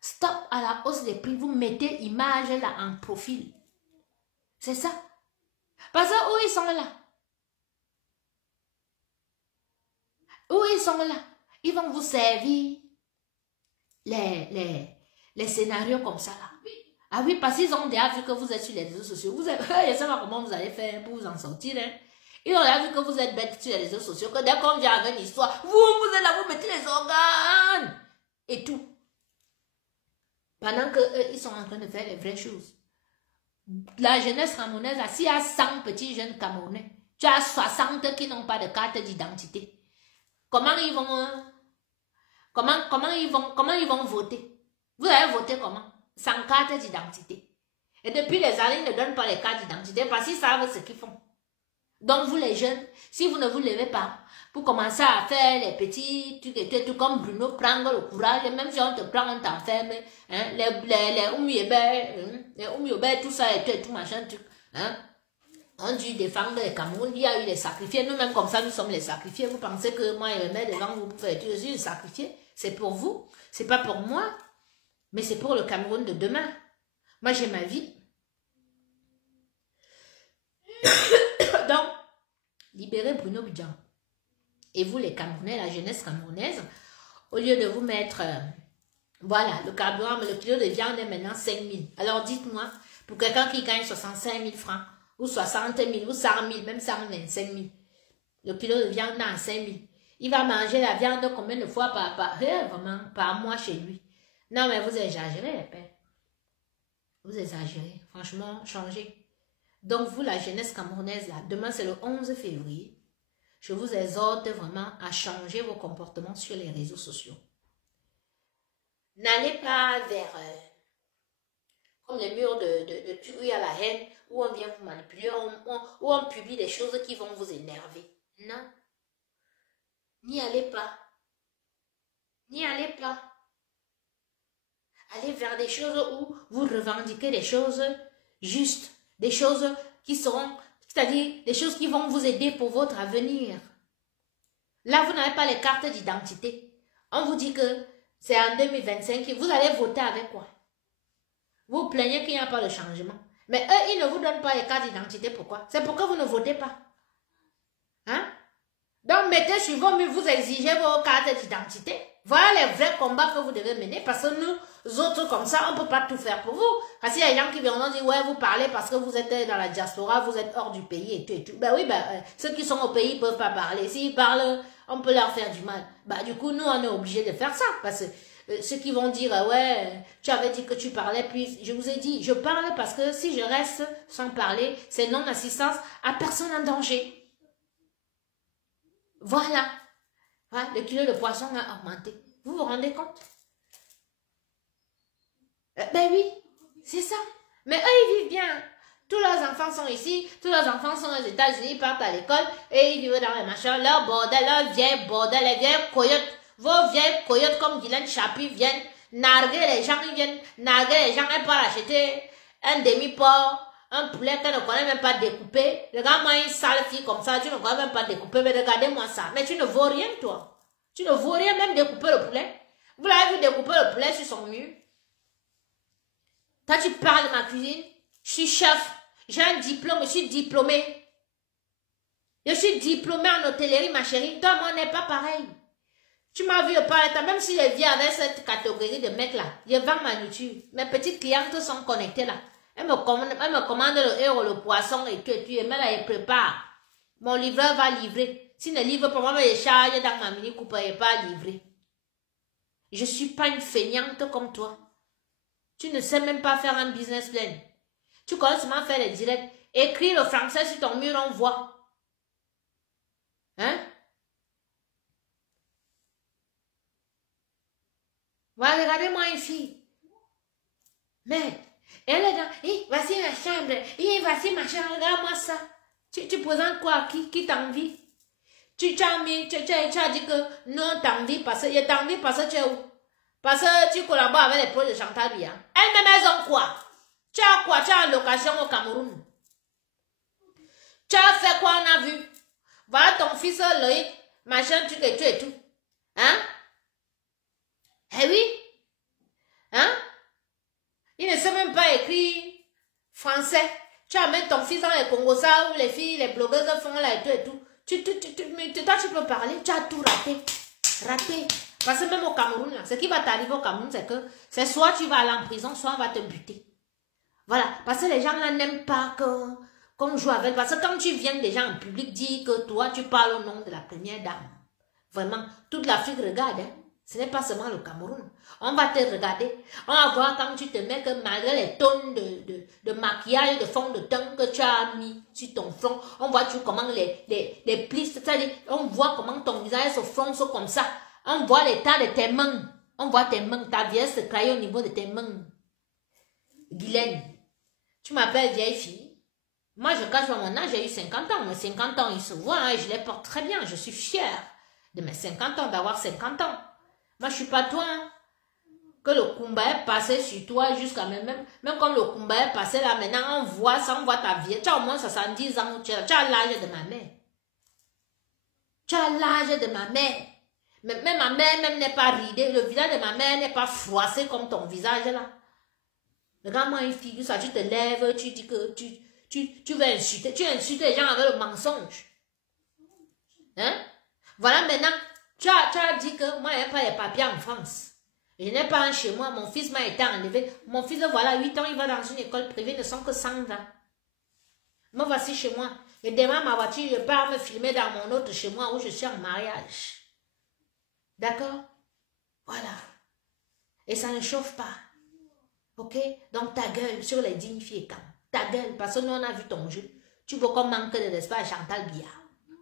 Stop à la hausse des prix, vous mettez image là en profil. C'est ça. Parce que où ils sont là? Où ils sont là? Ils vont vous servir les scénarios comme ça là. Ah oui, parce qu'ils ont déjà vu que vous êtes sur les réseaux sociaux. Je ne sais pas comment vous allez faire pour vous en sortir. Hein? Ils ont déjà vu que vous êtes bête sur les réseaux sociaux. Que dès qu'on vient avec une histoire, vous êtes là, vous mettez les organes et tout. Pendant qu'ils sont en train de faire les vraies choses. La jeunesse camerounaise, s'il y a 100 petits jeunes Camerounais, tu as 60 qui n'ont pas de carte d'identité. Comment ils vont voter? Vous allez voter comment? Sans carte d'identité. Et depuis les années, ils ne donnent pas les cartes d'identité parce qu'ils savent ce qu'ils font. Donc vous les jeunes, si vous ne vous levez pas, pour commencer à faire les petits trucs, tout comme Bruno, prendre le courage, même si on te prend, on t'enferme, hein, les Oumyobé, tout ça et tout machin, tout, hein. On dit défendre les Cameroun, il y a eu les sacrifiés. Nous-mêmes, comme ça, nous sommes les sacrifiés. Vous pensez que moi et mes mets devant vous pouvez être les sacrifiés? C'est pour vous. C'est pas pour moi. Mais c'est pour le Cameroun de demain. Moi, j'ai ma vie. Donc, libérez Bruno Bidjan. Et vous, les Camerounais, la jeunesse camerounaise, au lieu de vous mettre... voilà, le carburant, le kilo de viande est maintenant 5 000. Alors, dites-moi, pour quelqu'un qui gagne 65 000 francs, ou 60 000, ou 100 000, même 125 000. Le kilo de viande dans 5 000. Il va manger la viande combien de fois par mois chez lui? Non, mais vous exagérez, les pères. Vous exagérez. Franchement, changez. Donc, vous, la jeunesse camerounaise, là, demain, c'est le 11 février. Je vous exhorte vraiment à changer vos comportements sur les réseaux sociaux. N'allez pas vers... comme les murs de tuerie à la haine, où on vient vous manipuler, où on publie des choses qui vont vous énerver. Non. N'y allez pas. N'y allez pas. Allez vers des choses où vous revendiquez des choses justes, des choses qui seront, c'est-à-dire des choses qui vont vous aider pour votre avenir. Là, vous n'avez pas les cartes d'identité. On vous dit que c'est en 2025 que vous allez voter avec quoi? Vous plaignez qu'il n'y a pas de changement. Mais eux, ils ne vous donnent pas les cartes d'identité. Pourquoi? C'est pourquoi vous ne votez pas. Hein? Donc, mettez sur vos murs, vous exigez vos cartes d'identité. Voilà les vrais combats que vous devez mener. Parce que nous autres, comme ça, on ne peut pas tout faire pour vous. Parce qu'il y a des gens qui viendront dire, ouais, vous parlez parce que vous êtes dans la diaspora, vous êtes hors du pays et tout et tout. Ben oui, ceux qui sont au pays ne peuvent pas parler. S'ils parlent, on peut leur faire du mal. Du coup, nous, on est obligés de faire ça. Parce que ceux qui vont dire, ouais, tu avais dit que tu parlais, puis je vous ai dit, je parle parce que si je reste sans parler, c'est non-assistance à personne en danger. Voilà. Voilà, le kilo de poisson a augmenté. Vous vous rendez compte? Ben oui, c'est ça. Mais eux, ils vivent bien. Tous leurs enfants sont ici, tous leurs enfants sont aux États-Unis, ils partent à l'école et ils vivent dans les machins. Leur bordel, leur vieille bordel, les vieilles coyotes, vos vieilles coyotes comme Guylaine Chapuis viennent narguer les gens, ils viennent narguer les gens, elles partent acheter un demi-porc, un poulet qu'elle ne connaît même pas découper. Regarde-moi une sale fille comme ça, tu ne connais même pas découper, mais regardez-moi ça. Mais tu ne vaux rien, toi. Tu ne vaux rien, même découper le poulet. Vous l'avez vu découper le poulet sur son mur? Toi, tu parles de ma cuisine, je suis chef. J'ai un diplôme, je suis diplômée. Je suis diplômée en hôtellerie, ma chérie. Toi, moi, on n'est pas pareil. Tu m'as vu parler, même si je vis avec cette catégorie de mecs-là, je vends ma nourriture. Mes petites clientes sont connectées là. Elles me commandent le héros, le poisson et tout, et même là, elles préparent. Mon livreur va livrer. S'il ne livre pas, moi, je charge dans ma mini coupe et pas livrer. Je ne suis pas une feignante comme toi. Tu ne sais même pas faire un business plan. Tu connais seulement faire les directs. Écrire le français sur ton mur, on voit. Hein? Voilà, regardez-moi une fille. Mais, elle est dans... voici ma chambre. Voici ma chambre. Regarde-moi ça. Tu présentes quoi? Qui t'envie? Tu as dit que non, t'envie parce que... t'envie parce que tu es où? Parce que tu collabores avec les projets de Chantal Biya. Elles-mêmes, elles ont quoi? Tu as quoi? Tu as une location au Cameroun. Tu as fait quoi? On a vu. Voilà ton fils Loïc, machin, tu et tout. Hein? Eh oui? Hein? Il ne sait même pas écrire français. Tu amènes ton fils dans les Congosa où les filles, les blogueuses font là et tout et tout. Toi, tu peux parler. Tu as tout raté. Raté. Parce que même au Cameroun, là, ce qui va t'arriver au Cameroun, c'est que c'est soit tu vas aller en prison, soit on va te buter. Voilà, parce que les gens là n'aiment pas qu'on joue avec. Parce que quand tu viens des gens en public dire que toi, tu parles au nom de la première dame. Vraiment, toute l'Afrique regarde. Hein. Ce n'est pas seulement le Cameroun. On va te regarder. On va voir quand tu te mets que malgré les tonnes de maquillage, de fond de teint que tu as mis sur ton front, on voit comment les plis, c'est-à-dire on voit comment ton visage se fronce comme ça. On voit l'état de tes mains. On voit tes mains, ta vieillesse se craille au niveau de tes mains. Guylaine, tu m'appelles vieille fille. Moi, je cache pas mon âge, j'ai eu 50 ans. Mais 50 ans, ils se voient hein, et je les porte très bien. Je suis fière de mes 50 ans, d'avoir 50 ans. Moi, je suis pas toi. Hein. Que le combat est passé sur toi jusqu'à même quand le combat est passé là, maintenant, on voit ça, on voit ta vie. Tu as au moins 70 ans, tu as l'âge de ma mère. Tu as l'âge de ma mère. Mais même ma mère même n'est pas ridée. Le visage de ma mère n'est pas froissé comme ton visage là. Regarde-moi une figure, ça, tu te lèves, tu dis que tu veux insulter. Tu insultes les gens avec le mensonge. Hein? Voilà maintenant, tu as dit que moi, il n'y a pas les papiers en France. Je n'ai pas un chez moi, mon fils m'a été enlevé. Mon fils, voilà, 8 ans, il va dans une école privée, ne sont que 100 ans. Moi, voici chez moi. Je démarre ma voiture, je pars me filmer dans mon autre chez moi où je suis en mariage. D'accord? Voilà. Et ça ne chauffe pas. Ok? Donc ta gueule sur les dignes filles quand. Ta gueule, parce que nous on a vu ton jeu. Tu veux qu'on manque de respect à Chantal Biya.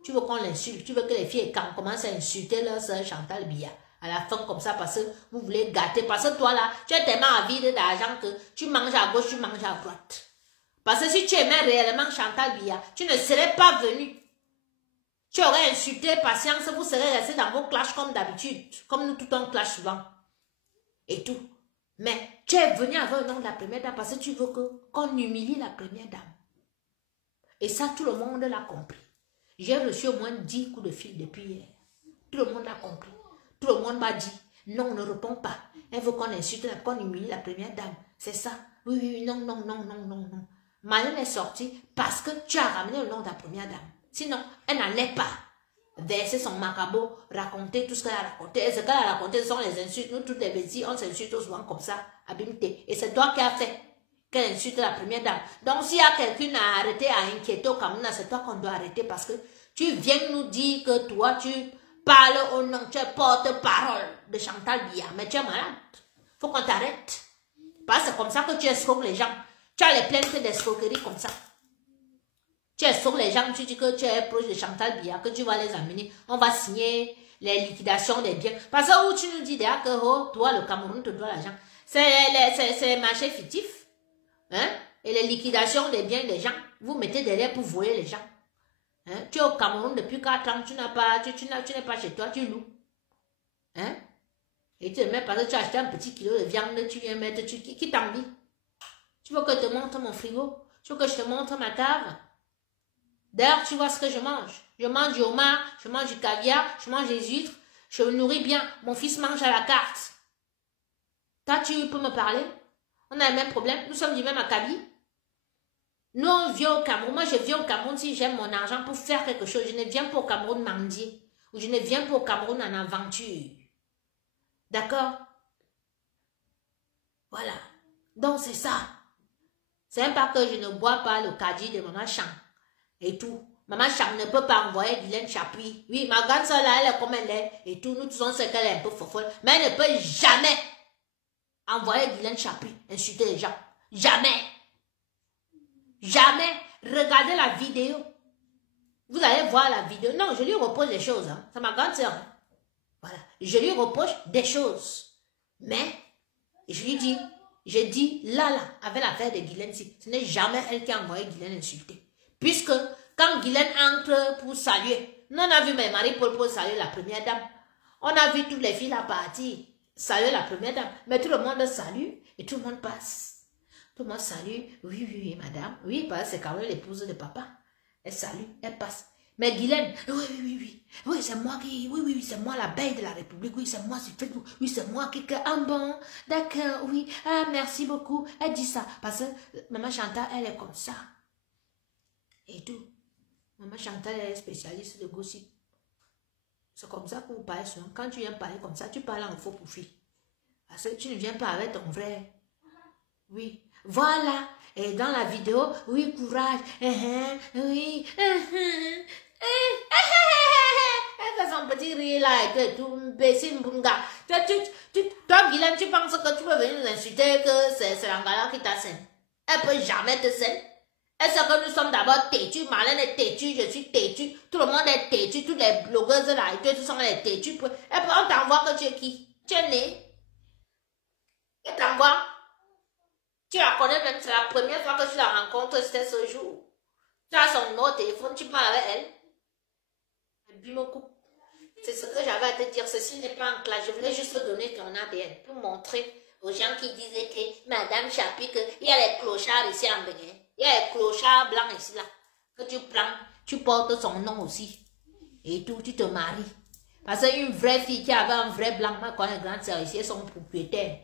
Tu veux qu'on l'insulte. Tu veux que les filles quand commencent à insulter leur soeur Chantal Biya. À la fin comme ça parce que vous voulez gâter. Parce que toi là, tu es tellement avide d'argent que tu manges à gauche, tu manges à droite. Parce que si tu aimais réellement Chantal Biya, tu ne serais pas venu. Tu aurais insulté patience, vous serez restés dans vos clashs comme d'habitude. Comme nous tout on clash souvent. Et tout. Mais tu es venu avec le nom de la première dame parce que tu veux qu'on humilie la première dame. Et ça, tout le monde l'a compris. J'ai reçu au moins 10 coups de fil depuis hier. Tout le monde l'a compris. Tout le monde m'a dit, non, on ne répond pas. Elle veut qu'on insulte, qu'on humilie la première dame. C'est ça. Oui, oui, non, non, non, non, non, non. Marlène est sortie parce que tu as ramené le nom de la première dame. Sinon, elle n'allait pas verser son macabo, raconter tout ce qu'elle a raconté. Et ce qu'elle a raconté, ce sont les insultes. Nous, toutes les bêtises, on s'insulte souvent comme ça, à Bimte. Et c'est toi qui as fait qu'elle insulte la première dame. Donc, s'il y a quelqu'un à arrêter, à inquiéter au Cameroun, c'est toi qu'on doit arrêter parce que tu viens nous dire que toi, tu parles au nom, tu es porte-parole de Chantal Biya. Mais tu es malade. Faut qu'on t'arrête. Parce que c'est comme ça que tu escroques les gens. Tu as les plaintes d'escroquerie comme ça. Tu essores les gens, tu dis que tu es proche de Chantal Biya, que tu vas les amener. On va signer les liquidations des biens. Parce que où tu nous dis déjà que oh, toi, le Cameroun te doit l'argent. C'est marché fictif. Hein? Et les liquidations des biens des gens, vous mettez derrière pour voler les gens. Hein? Tu es au Cameroun depuis 4 ans, tu n'es pas chez toi, tu loues. Hein? Et tu te mets parce que tu as acheté un petit kilo de viande, tu viens mettre, qui t'envie? Tu veux que je te montre mon frigo? Tu veux que je te montre ma table? D'ailleurs, tu vois ce que je mange. Je mange du homard, je mange du caviar, je mange des huîtres, je me nourris bien. Mon fils mange à la carte. Toi, tu peux me parler? On a le même problème. Nous sommes du même acabit. Nous, on vient au Cameroun. Moi, je viens au Cameroun si j'aime mon argent pour faire quelque chose. Je ne viens pas au Cameroun mendier. Ou je ne viens pas au Cameroun en aventure. D'accord? Voilà. Donc, c'est ça. C'est même pas que je ne bois pas le caddie de Maman Chang. Et tout. Maman Chang ne peut pas envoyer Guylaine Chapuis. Oui, ma grande soeur là, elle est comme elle est. Et tout, nous tous on sait qu'elle est un peu fofolle. Mais elle ne peut jamais envoyer Guylaine Chapuis insulter les gens. Jamais. Jamais. Regardez la vidéo. Vous allez voir la vidéo. Non, je lui reproche des choses. Hein. C'est ma grande soeur. Hein. Voilà. Je lui reproche des choses. Mais, je lui dis, là, avec l'affaire de Guylaine, ce n'est jamais elle qui a envoyé Guylaine insulter. Puisque, quand Guylaine entre pour saluer, nous on a vu mes maris pour saluer la première dame. On a vu toutes les filles là partir, saluer la première dame. Mais tout le monde salue et tout le monde passe. Tout le monde salue. Oui, madame. Oui, parce que c'est quand même l'épouse de papa. Elle salue, elle passe. Mais Guylaine, oui. Oui, c'est moi qui, oui, c'est moi la belle de la République. Oui, c'est moi, oui, c'est moi qui, ah bon, d'accord, oui, ah, merci beaucoup. Elle dit ça. Parce que maman Chantal, elle est comme ça. Et tout. Maman Chantal, elle est spécialiste de gossip. C'est comme ça que vous parlez souvent. Quand tu viens parler comme ça, tu parles en faux profil. Parce que tu ne viens pas avec ton vrai. Oui. Voilà. Et dans la vidéo, oui, courage. Oui. Elle fait son petit rire là et tout. Toi, Guylaine, tu penses que tu peux venir nous insulter que c'est l'Angala qui t'a scène. Elle peut jamais te scène. Elle sait que nous sommes d'abord têtus. Marlène est têtue, je suis têtue. Tout le monde est têtu. Toutes les blogueuses là et tout sont les têtus. On t'envoie que tu es qui? Tu es né. Elle t'envoie. Tu la connais même, c'est la première fois que tu la rencontres, c'était ce jour. Tu as son numéro de téléphone, tu parles avec elle. Elle dit me coupe. C'est ce que j'avais à te dire. Ceci n'est pas en classe. Je voulais juste te donner ton ADN pour montrer aux gens qui disaient que Madame Chapuis, il y a les clochards ici en Bénin. Il y a les clochards blancs ici là. Que tu prends, tu portes son nom aussi. Et tout, tu te maries. Parce qu'une vraie fille qui avait un vrai blanc, moi, quand les grandes sœurs ici, elles sont propriétaires.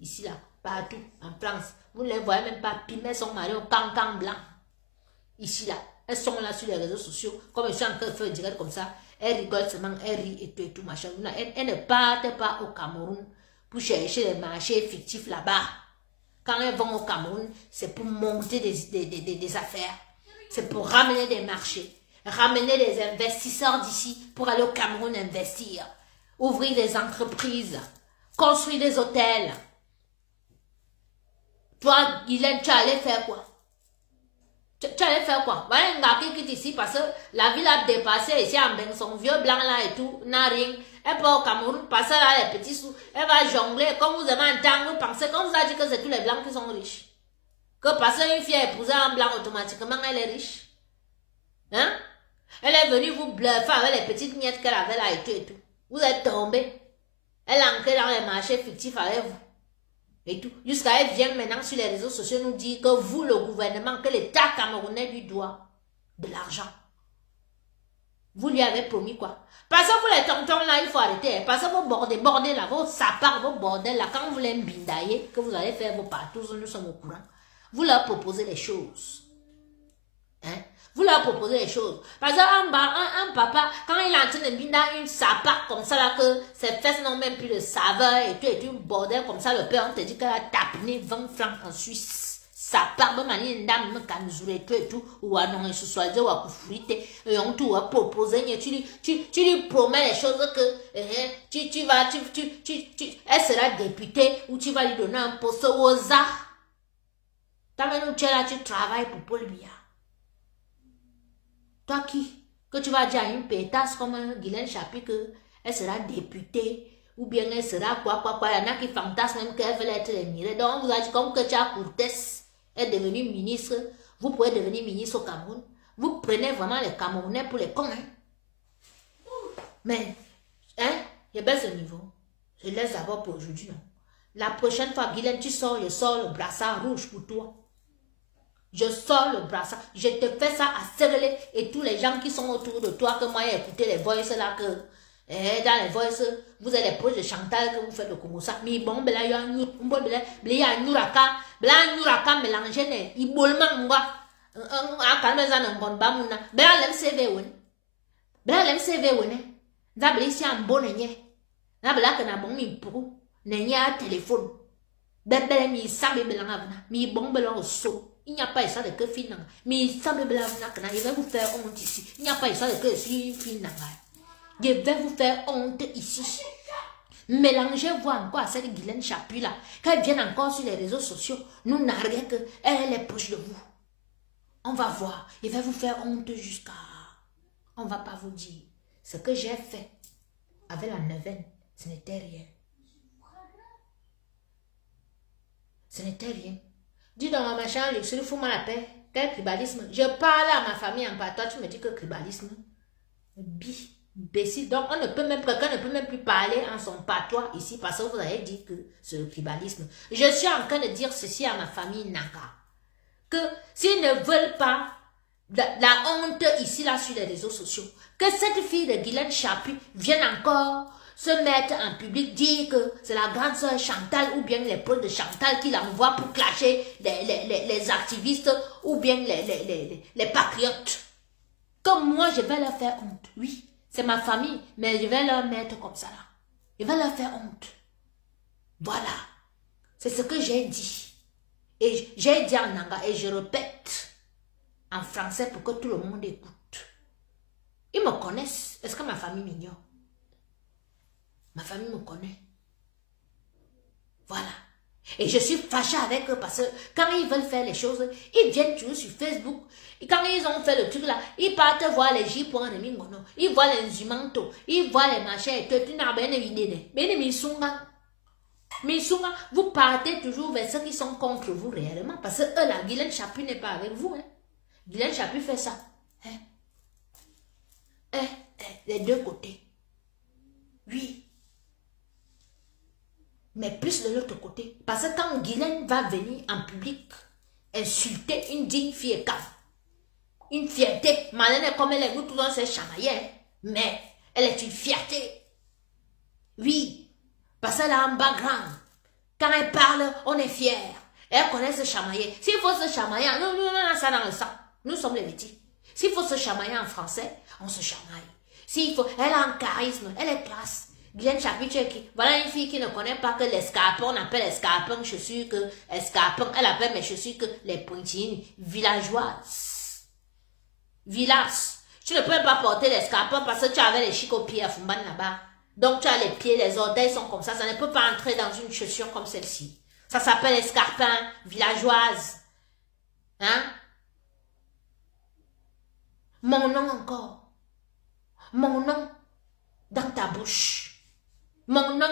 Ici là. Partout, en France. Vous ne les voyez même pas pimer son mari au cancan blanc. Ici, là. Elles sont là sur les réseaux sociaux. Comme je suis en train de faire direct comme ça. Elles rigolent seulement, elles rient et tout, machin. Elles ne partent pas au Cameroun pour chercher les marchés fictifs là-bas. Quand elles vont au Cameroun, c'est pour monter des affaires. C'est pour ramener des marchés. Ramener des investisseurs d'ici pour aller au Cameroun investir. Ouvrir des entreprises. Construire des hôtels. Toi, Guylaine, tu allais faire quoi? Tu allais faire quoi? Voilà un gars qui est ici parce que la ville a dépassé ici en Bénin, son vieux blanc là et tout, n'a rien. Elle part au Cameroun, passer là les petits sous, elle va jongler. Comme vous avez entendu, vous pensez, comme vous avez dit que c'est tous les blancs qui sont riches. Que parce qu'une fille a épousé un blanc automatiquement, elle est riche. Hein? Elle est venue vous bluffer avec les petites miettes qu'elle avait là et tout. Vous êtes tombé. Elle est entrée dans les marchés fictifs avec vous. Et tout. Jusqu'à elle vient maintenant sur les réseaux sociaux nous dire que vous, le gouvernement, que l'État camerounais lui doit de l'argent. Vous lui avez promis quoi? Parce que vous les tontons là, il faut arrêter. Parce que vos bordels là, vos sapars, vos bordels là, quand vous les mbindaillez, que vous allez faire vos partout, nous sommes au courant. Vous leur proposez les choses. Hein? Vous leur proposez les choses. Parce qu'un papa, quand il est en train de binder une sapate comme ça, là, que ses fesses n'ont même plus de saveur et tout, une bordel comme ça, le père, on te dit qu'elle a tapé 20 francs en Suisse. Sapate, bon, une dame, me canzoure et tout, ou à non, se soit dit, ou à coufrite, et on tout a proposé, tu lui promets les choses que, elle sera députée, ou tu vas lui donner un poste aux arts. T'as même tu es là, tu travailles pour Paul Biya. Toi qui? Que tu vas dire à une pétasse comme Guylaine Chapuis qu'elle sera députée ou bien elle sera quoi. Il y en a qui fantasment même qu'elle veut être émirée. Donc on vous a dit comme que tu as Courtès est devenu ministre, vous pouvez devenir ministre au Cameroun. Vous prenez vraiment les Camerounais pour les cons. Hein? Mais, hein, il y a bien ce niveau. Je laisse d'abord pour aujourd'hui. La prochaine fois, Guylaine, tu sors, je sors le brassard rouge pour toi. Je sors le brassard, je te fais ça à Serrelé et tous les gens qui sont autour de toi, que moi j'ai écouté les voices là, que dans les voices, vous avez les proches de Chantal que vous faites le Komosa. Mais bon, il y a un Nuraka, mélangé, il bolman moi. Un calmezan en bon bamuna. Bella l'MCV, oui. Bella l'MCV, oui. D'abord, ici un bon nez. D'abord, là, qu'on a bon mi pour. N'est un téléphone. Bébé, mi sabe belang mi bon belang au saut. Il n'y a pas ça de que fin. Mi sabe belang il va vous faire honte ici. Il n'y a pas ça de que si fin. Je vais vous faire honte ici. Mélangez-vous encore à cette Guylaine Chapuis là. Quand elle vient encore sur les réseaux sociaux, nous n'arrêtons qu'elle est proche de vous. On va voir. Il va vous faire honte jusqu'à... On ne va pas vous dire. Ce que j'ai fait avec la neuvaine, ce n'était rien. Ce n'était rien. Dis dans ma machin, je suis fou mal la paix. Quel tribalisme. Je parle à ma famille en bas. Toi, tu me dis que tribalisme. Imbécile. Donc, quelqu'un ne peut même plus parler en son patois ici parce que vous avez dit que c'est le tribalisme. Je suis en train de dire ceci à ma famille Nanga. Que s'ils ne veulent pas la honte ici, là, sur les réseaux sociaux, que cette fille de Guylaine Chapuis vienne encore se mettre en public, dire que c'est la grande sœur Chantal ou bien les proches de Chantal qui l'envoient pour clasher les activistes ou bien les patriotes. Comme moi, je vais leur faire honte. Oui, c'est ma famille, mais je vais leur mettre comme ça là. Je vais leur faire honte. Voilà. C'est ce que j'ai dit. Et j'ai dit en anglais et je répète en français pour que tout le monde écoute. Ils me connaissent. Est-ce que ma famille m'ignore? Ma famille me connaît. Voilà. Et je suis fâchée avec eux parce que quand ils veulent faire les choses, ils viennent toujours sur Facebook. Et quand ils ont fait le truc là, ils partent voir les J.Remingono, ils voient les Zumanto, ils voient les machins et tout. Mais souvent, vous partez toujours vers ceux qui sont contre vous réellement. Parce que eux, la Guylaine Chapuis n'est pas avec vous. Hein. Guylaine Chapuis fait ça. Hein? Les deux côtés. Oui. Mais plus de l'autre côté. Parce que quand Guylaine va venir en public insulter une digne fille calme, une fierté, malheureusement comme elle est, nous tous on s'est chamaillé, mais elle est une fierté. Oui. Parce qu'elle a un background. Quand elle parle, on est fier. Elle connaît se chamailler. S'il faut se chamailler, nous on a ça dans le sang. Nous sommes les petits. S'il faut se chamailler en français, on se chamaille. S'il faut, elle a un charisme, elle est classe. Guylaine Chapuis, voilà une fille qui ne connaît pas que l'escarpin, on appelle escarpin chaussures que escarpin, elle appelle mes chaussures que les pointillines villageoises. Village. Tu ne peux pas porter l'escarpin parce que tu avais les chics aux pieds à Fumban là-bas. Donc tu as les pieds, les orteils sont comme ça ne peut pas entrer dans une chaussure comme celle-ci. Ça s'appelle escarpin villageoise. Hein? Mon nom encore. Mon nom dans ta bouche. Mon nom.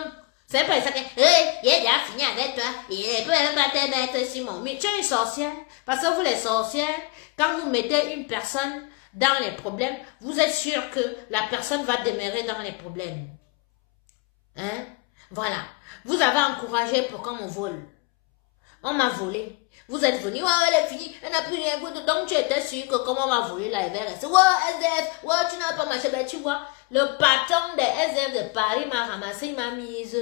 C'est pas ça que, il a déjà fini avec toi. Il peut pas te mettre sur mon. Mais tu es une sorcière. Parce que vous les sorcières, quand vous mettez une personne dans les problèmes, vous êtes sûr que la personne va demeurer dans les problèmes. Hein? Voilà. Vous avez encouragé pour qu'on me vole. On m'a volé. Vous êtes venu, ouais, elle est finie, elle n'a plus rien. Donc tu étais sûr que comme on m'a volé là, elle va rester. Ouais, SDF, ouais, tu n'as pas marché. Ben tu vois, le patron des SDF de Paris m'a ramassé, il m'a mise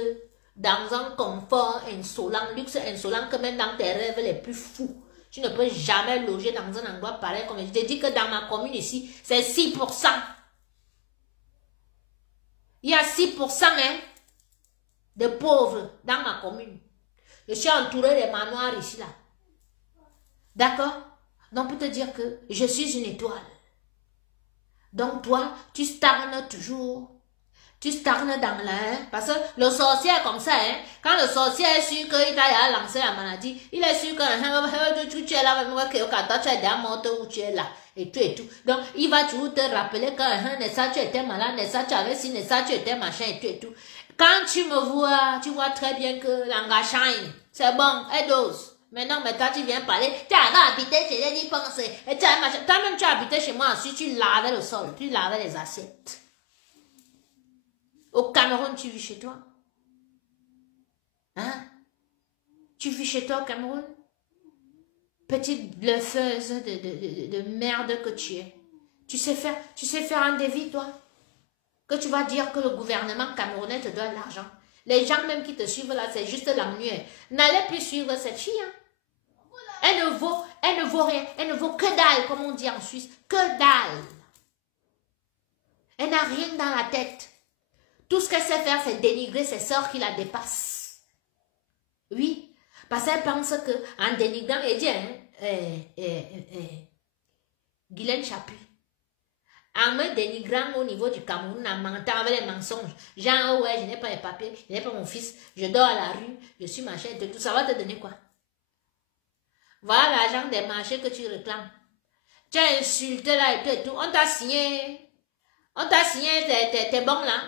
dans un confort insolent, luxe insolent, que même dans tes rêves les plus fous. Tu ne peux jamais loger dans un endroit pareil. Comme je te dis que dans ma commune ici, c'est 6%. Il y a 6%, hein, de pauvres dans ma commune. Je suis entouré de manoirs ici, là. D'accord? Donc, pour te dire que je suis une étoile. Donc, toi, tu stagnes toujours. tu stagnes dans la... Hein, parce que le sorcier est comme ça. Hein, quand le sorcier est sûr qu'il t'a lancé la maladie, il est sûr que tu es là, toi tu es déjà morte ou tu es là. Et tout. Donc, il va toujours te rappeler que Nessa, tu étais malade, Nessa, tu avais si, Nessa, tu étais machin et tout. Quand tu me vois, tu vois très bien que l'engagement, c'est bon, elle dose. Maintenant, toi, tu viens parler, tu as habité chez les pensées, et tu as machin. Toi-même, tu as habité chez moi, ensuite, tu lavais le sol, tu lavais les assiettes. Au Cameroun, tu vis chez toi? Hein? Tu vis chez toi au Cameroun? Petite bluffeuse de merde que tu es. Tu sais faire un devis, toi? Que tu vas dire que le gouvernement camerounais te donne l'argent. Les gens même qui te suivent là, c'est juste l'ennui. N'allez plus suivre cette fille. Hein? Elle ne vaut rien. Elle ne vaut que dalle, comme on dit en Suisse. Que dalle. Elle n'a rien dans la tête. Tout ce qu'elle sait faire, c'est dénigrer ses sœurs qui la dépassent. Oui. Parce qu'elle pense qu'en dénigrant, elle dit, Guylaine Chapuis, en me dénigrant au niveau du Cameroun, en mentant avec les mensonges, genre, ouais, je n'ai pas les papiers, je n'ai pas mon fils, je dors à la rue, je suis machin, tout ça va te donner quoi? Voilà l'argent des marchés que tu réclames. Tu as insulté là et tout, on t'a signé tes bons là.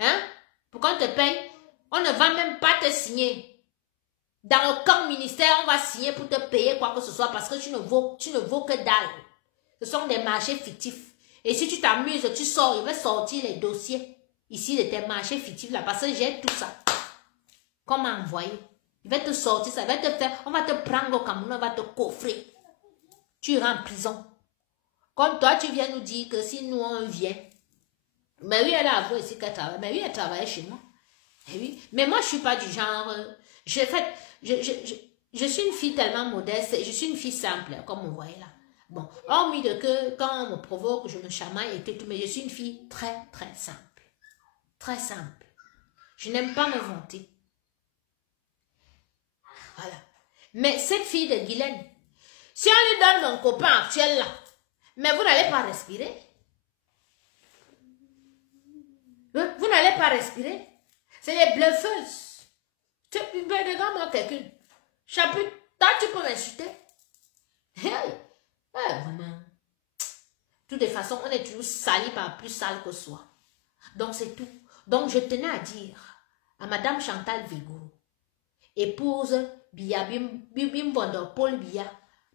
Hein? Pour qu'on te paye, on ne va même pas te signer. Dans le camp ministère, on va signer pour te payer quoi que ce soit parce que tu ne vaux que dalle. Ce sont des marchés fictifs. Et si tu t'amuses, tu sors, je vais sortir les dossiers ici de tes marchés fictifs là parce que j'ai tout ça. Comment envoyer? Il va te sortir, ça va te faire, on va te prendre au Cameroun, on va te coffrer. Tu iras en prison. Comme toi, tu viens nous dire que si nous on vient, mais oui, elle a avoué ici qu'elle travaille, mais oui, elle travaille chez moi. Et oui, mais moi, je suis pas du genre, je suis une fille tellement modeste, je suis une fille simple, comme vous voyez là. Bon, hormis de que quand on me provoque, je me chamaille et tout, mais je suis une fille très, très simple. Très simple. Je n'aime pas me vanter. Voilà. Mais cette fille de Guylaine, si on lui donne mon copain actuel là, mais vous n'allez pas respirer. Vous n'allez pas respirer. C'est des bluffeuses. Tu peux regarder quelqu'un. Chapitre, toi tu peux m'insulter. Vraiment. De toutes les façons, on est toujours sali par plus sale que soi. Donc c'est tout. Donc je tenais à dire à Madame Chantal Vigourou, épouse Bia Bim Paul Bia,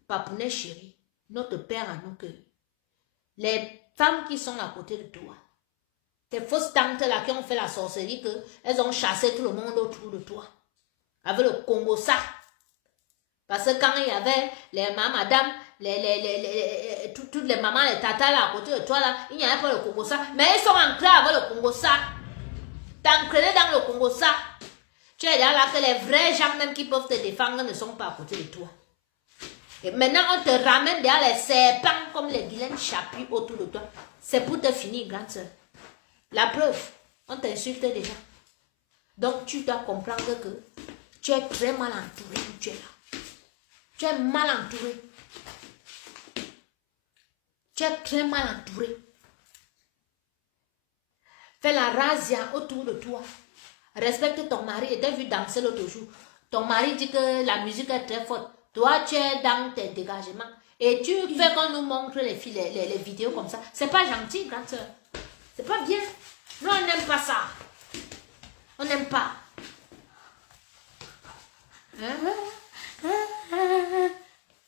Papounet chéri, notre père à nous que les femmes qui sont à côté de toi, tes fausses tantes là qui ont fait la sorcellerie, elles ont chassé tout le monde autour de toi. Avec le Congo ça. Parce que quand il y avait les madame, toutes les mamans, les tatas là à côté de toi là, il n'y avait pas le Congo ça. Mais ils sont ancrés avec le Congo ça. T'es ancré dans le Congo ça. Tu es là que les vrais gens même qui peuvent te défendre ne sont pas à côté de toi. Et maintenant on te ramène derrière les serpents comme les Guylaine Chapuis autour de toi. C'est pour te finir, grande soeur. La preuve, on t'insulte déjà. Donc tu dois comprendre que tu es très mal entouré où tu es là. Tu es mal entouré. Tu es très mal entouré. Fais la razzia autour de toi. Respecte ton mari. Et t'as vu danser l'autre jour. Ton mari dit que la musique est très forte. Toi, tu es dans tes dégagements. Et tu fais qu'on nous montre les vidéos comme ça. C'est pas gentil, grande soeur. C'est pas bien. Nous, on n'aime pas ça. On n'aime pas. Hein?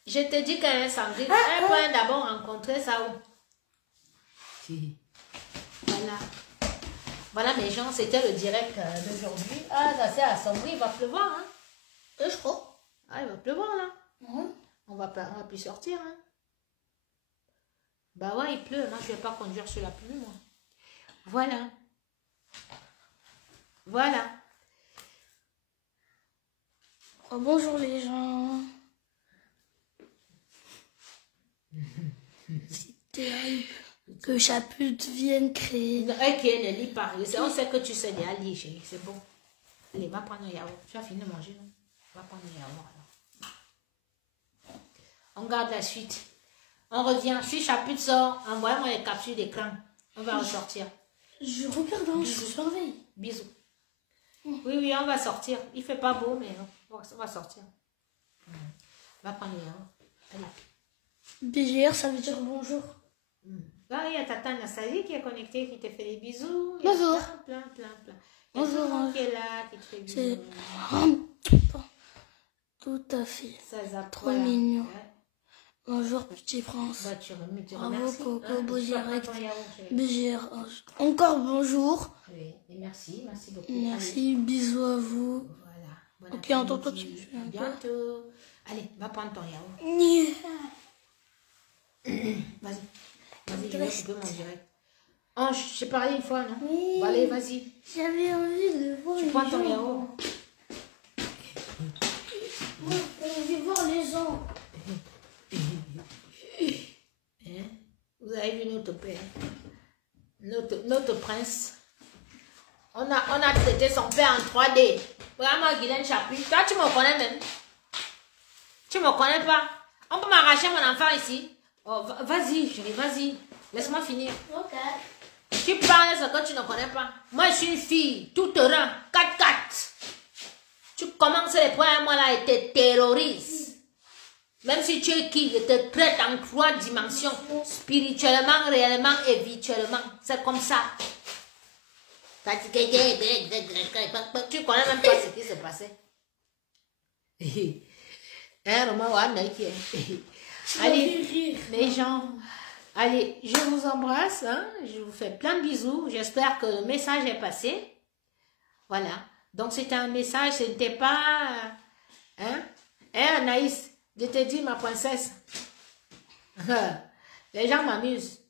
Je te dis qu'elle est Sandrine. Elle peut d'abord rencontrer ça où? Voilà. Voilà mes gens, c'était le direct d'aujourd'hui. Ah, ça s'est assombri, il va pleuvoir. Hein? Je crois. Ah, il va pleuvoir là. On va plus sortir. Hein? Bah ouais, il pleut. Moi, je ne vais pas conduire sur la pluie, moi. Voilà. Voilà. Oh, bonjour les gens. C'est terrible que Chaput vienne créer. Ok, ne lis pas. On sait que tu sais déjà lire, chérie. C'est bon. Allez, va prendre un yaourt. Tu as fini de manger, non? Va prendre un yaourt. Alors. On garde la suite. On revient. Si Chaput sort, envoyez-moi les captures d'écran. On va ressortir. Je regarde, hein, je surveille. Bisous. Oui, oui, on va sortir. Il fait pas beau, mais on va sortir. Va prendre les hein. Allez. BGR, ça veut dire bonjour. Là, il y a Tata Nassali qui est connectée, qui te fait des bisous. Bonjour. Plein. Bonjour. Il y a tout le monde qui est là, qui te fait des C'est bisous. tout à fait. Ça zappe, Trop voilà. mignon. Ouais. Bonjour, petit prince. Bah, tu Bravo, remercies. Coco, beau tu vas direct. prendre ton yaourt, chérie. BGR. Encore bonjour. Oui, et merci beaucoup. Merci, bisous à vous. Allez, voilà. Bon Ok, attends, toi, après-midi. tu me fais un peu. Bientôt. Allez, va prendre ton yaourt. Nya. Vas-y, je vais couper mon direct. Oh, j'ai parlé une fois, non? Oui. Bon, allez, vas-y. J'avais envie de voir Tu les prends ton gens. yaourt. Moi, j'ai envie de voir les gens. Hein? Vous avez vu notre père, notre prince. On a traité son père en 3D. Vraiment, Guylaine Chapuis. Toi, tu me connais même. Tu me connais pas. On peut m'arracher mon enfant ici. Oh, vas-y, chérie, vas-y. Laisse-moi finir. Ok. Tu parles de ce que tu ne connais pas. Moi, je suis une fille, tout terrain, 4-4. Tu commences les premiers mois là et te terrorises. Même si tu es qui, je te traite en 3 dimensions. Spirituellement, réellement et virtuellement. C'est comme ça. Tu connais même pas ce qui se passait. Allez, les gens, allez, je vous embrasse, hein, je vous fais plein de bisous, j'espère que le message est passé. Voilà, donc c'était un message, ce n'était pas, hein, Anaïs, je te dis ma princesse, les gens m'amusent.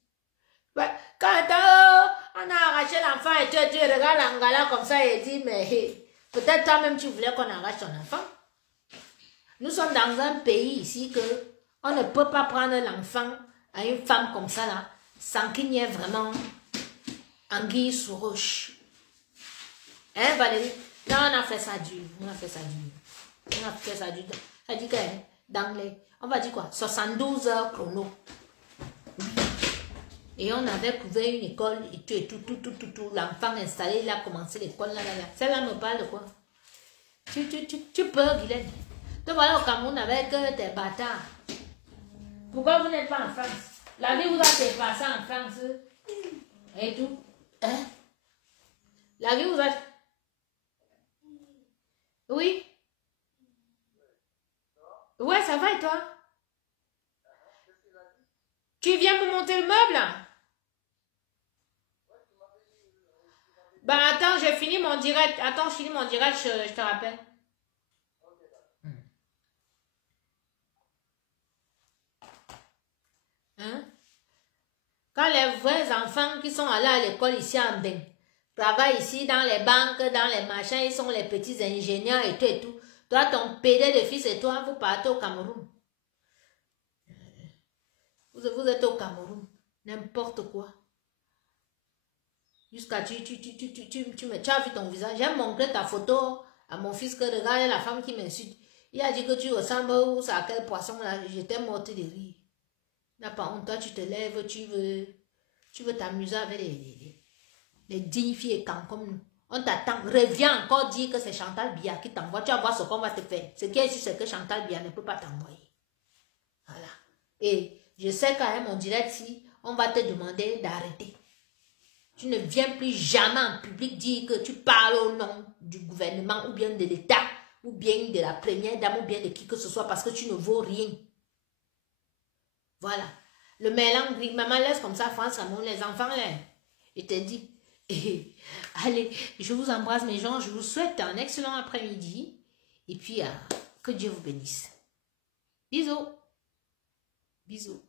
Ouais, quand on a arraché l'enfant et tu regardes l'angala comme ça et dit, mais peut-être toi-même tu voulais qu'on arrache ton enfant. Nous sommes dans un pays ici que on ne peut pas prendre l'enfant à une femme comme ça là, sans qu'il n'y ait vraiment anguille sous roche. Hein Valérie? Non, on a fait ça dur. On a fait ça dur. Ça dit que dans les, on va dire quoi, 72 heures chrono. Et on avait trouvé une école et tout. L'enfant installé, il a commencé l'école là. Celle-là me parle de quoi? Tu peux, Guylaine. Donc voilà au Cameroun avec tes bâtards. Pourquoi vous n'êtes pas en France? La vie vous a dépassé en France. Et tout. Hein? La vie vous a... Oui? Ouais, ça va et toi? Tu viens me monter le meuble là? Bah attends, j'ai fini mon direct. Attends, je finis mon direct, je te rappelle. Hein? Quand les vrais enfants qui sont allés à l'école ici en Bénin travaillent ici dans les banques, dans les machins, ils sont les petits ingénieurs et tout. Toi, ton PD de fils et toi, vous partez au Cameroun. Vous êtes au Cameroun. N'importe quoi. Jusqu'à tu as vu ton visage. J'ai montré ta photo à mon fils que regarde la femme qui m'insulte. Il a dit que tu ressembles à quel poisson là. J'étais morte de rire. N'a pas honte, toi tu te lèves, tu veux t'amuser avec les dignes filles et quand comme nous. On t'attend, reviens encore dire que c'est Chantal Biya qui t'envoie. Tu vas voir ce qu'on va te faire. Ce qui est sûr, c'est que Chantal Biya ne peut pas t'envoyer. Voilà. Et je sais quand même, on dirait si on va te demander d'arrêter. Tu ne viens plus jamais en public dire que tu parles au nom du gouvernement ou bien de l'État ou bien de la première dame ou bien de qui que ce soit parce que tu ne vaux rien. Voilà. Le mélange, maman laisse comme ça, France, Cameroun, les enfants, là, il te dit. Allez, je vous embrasse mes gens, je vous souhaite un excellent après-midi et puis que Dieu vous bénisse. Bisous. Bisous.